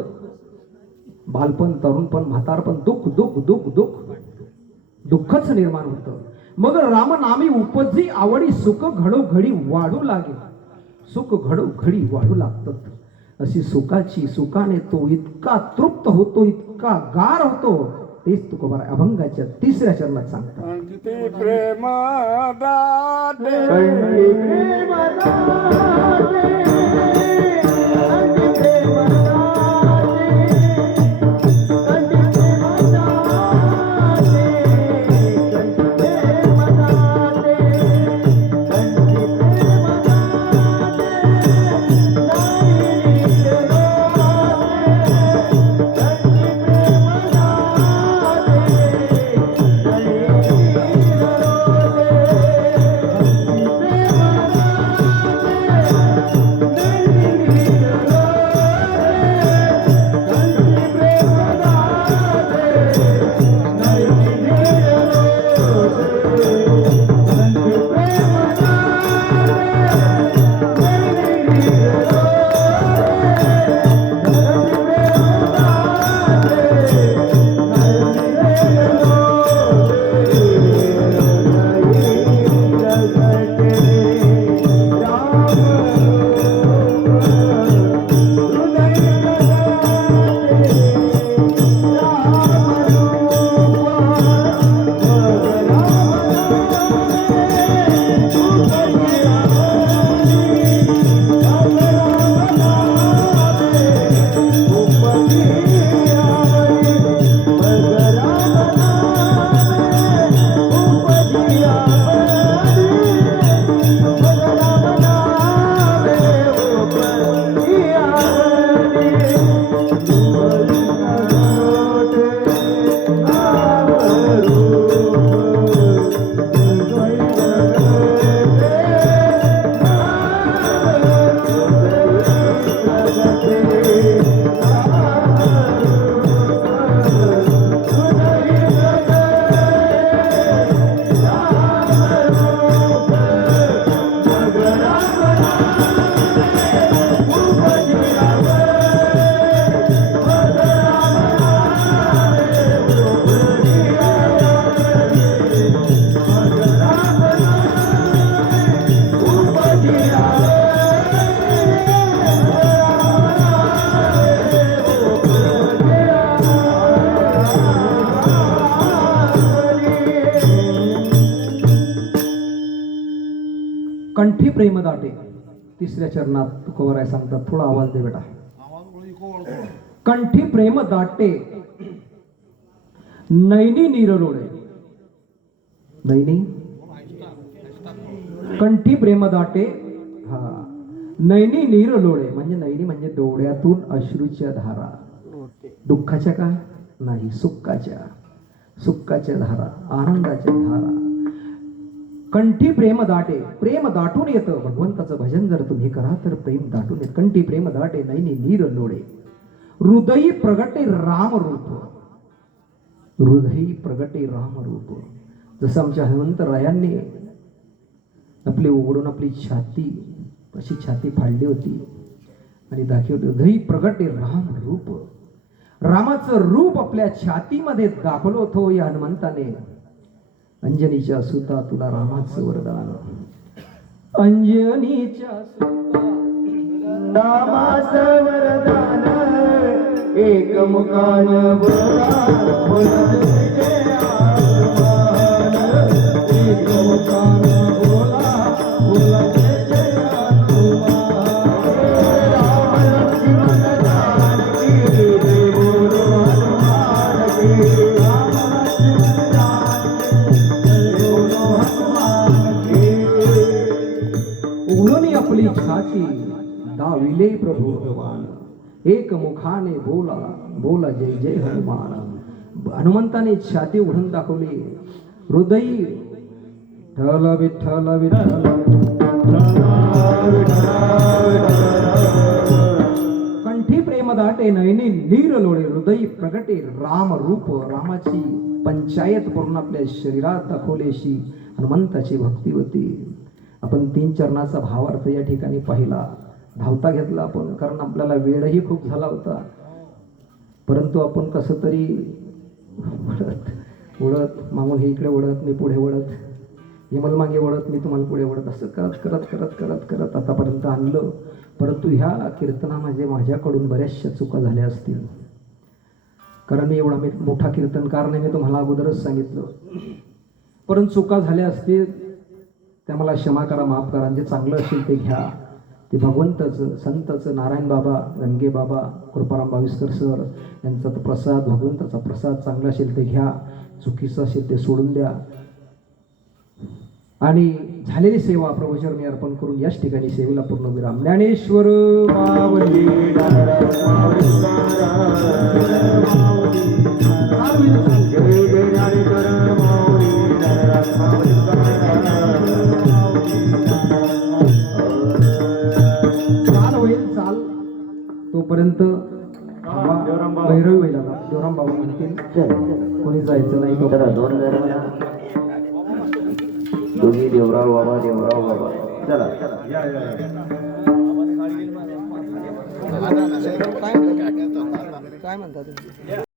बालपण तरुणपण म्हातारपण दुःख दुःख दुःख दुःख दुःखच निर्माण होतं. मग राम नामी उपजी आवडी. सुख घडोघडी वाढू लागे. सुख घडोघडी वाढू लागतात. अशी सुखाने तो इतका तृप्त होतो, इतका इतका गार होतो तेच तुकोबा अभंगाच्या 3ऱ्या चरणात सांगतात. कंठी प्रेम दाटे कंठी प्रेम दाटे कंठी प्रेम दाटे कंठी प्रेम दाटे कंठी प्रेम दाटे कंठी प्रेम दाटे नारी कंठी प्रेम दाटे 3ऱ्या चरणात तुकोबराय सांगतात. थोडा आवाज दे बेटा. कंठी प्रेम दाटे नैनी नीरलोळे नैनी कंठी प्रेम दाटे हा नैनी नीरलोळे म्हणजे नैनी म्हणजे डोळ्यातून अश्रूच्या धारा. दुःखाच्या का नाही, सुखाच्या धारा, आनंदाच्या धारा. कंठी प्रेम दाटे, प्रेम दाटून येतं. भगवंताचं भजन जर तुम्ही करा तर प्रेम दाटून येत. कंठी प्रेम दाटे नैनी नीर लोळे हृदयी प्रगटे राम रूप. हृदयी प्रगटे राम रूप. जसं आमच्या हनुमंतरायांनी आपली उघडून आपली छाती अशी छाती फाडली होती आणि दाखवली हृदयी प्रगटे राम रूप. रामाचं रूप आपल्या छातीमध्ये दाखवलं होतं या हनुमंताने. अंजनीच्या सुता तुला रामाचं वरदान. अंजनीच्या सुता रामाचं वरदान एक मुखान बोला बोला जय जय हनुमान. एक मुखान बोला बोला जय जय हनुमान. राम लक्ष्मण जानकी जय बोलो हनुमान की. राम लक्ष्मण जानकी जय बोलो हनुमान की. उघडून आपली छाती दाविले प्रभू भगवान. एक मुखाने बोला बोला जय जय हनुमान. हनुमंताने छाती उघडून दाखवली. हृदयी विठ्ठल विठ्ठल विठ्ठल. कंठी प्रेम दाटे नयनी नीर लोळे हृदयी प्रगटे राम रूप. रामाची पंचायत करून आपल्या शरीरात दाखवलेशी हनुमंताची भक्ती होती. आपण 3 चरणाचा भावार्थ या ठिकाणी पाहिला. धावता घेतला आपण, कारण आपल्याला वेळही खूप झाला होता. परंतु आपण कसं तरी वळत मागून हे इकडे वळत, मी पुढे वळत, हे मला मागे वळत, मी तुम्हाला पुढे वळत, असं करत करत करत करत करत आतापर्यंत आणलं. परंतु ह्या कीर्तनामध्ये माझ्याकडून बऱ्याचशा चुका झाल्या असतील. कारण मी एवढा मोठा कीर्तनकार नाही, मी तुम्हाला अगोदरच सांगितलं. परंतु चुका झाल्या असतील त्या मला क्षमा करा, माफ करा. जे चांगलं असेल ते घ्या. ते भगवंताचं, संताचं, नारायण बाबा, गणगे बाबा, कृपाराम भाविस्कर सर यांचा तो प्रसाद, भगवंताचा प्रसाद चांगला असेल ते घ्या, चुकीचं असेल ते सोडून द्या. आणि झालेली सेवा प्रभूचरणी अर्पण करून याच ठिकाणी सेवेला पूर्ण विराम. ज्ञानेश्वर माऊली चाल होईल, चाल तोपर्यंत भैरवी होईल. आता देवराम बाबा म्हणतील कोणी जायचं नाही तो. चला दोन जण दोघी देवराव बाबा, देवराव बाबा. चला काय म्हणता तुम्ही?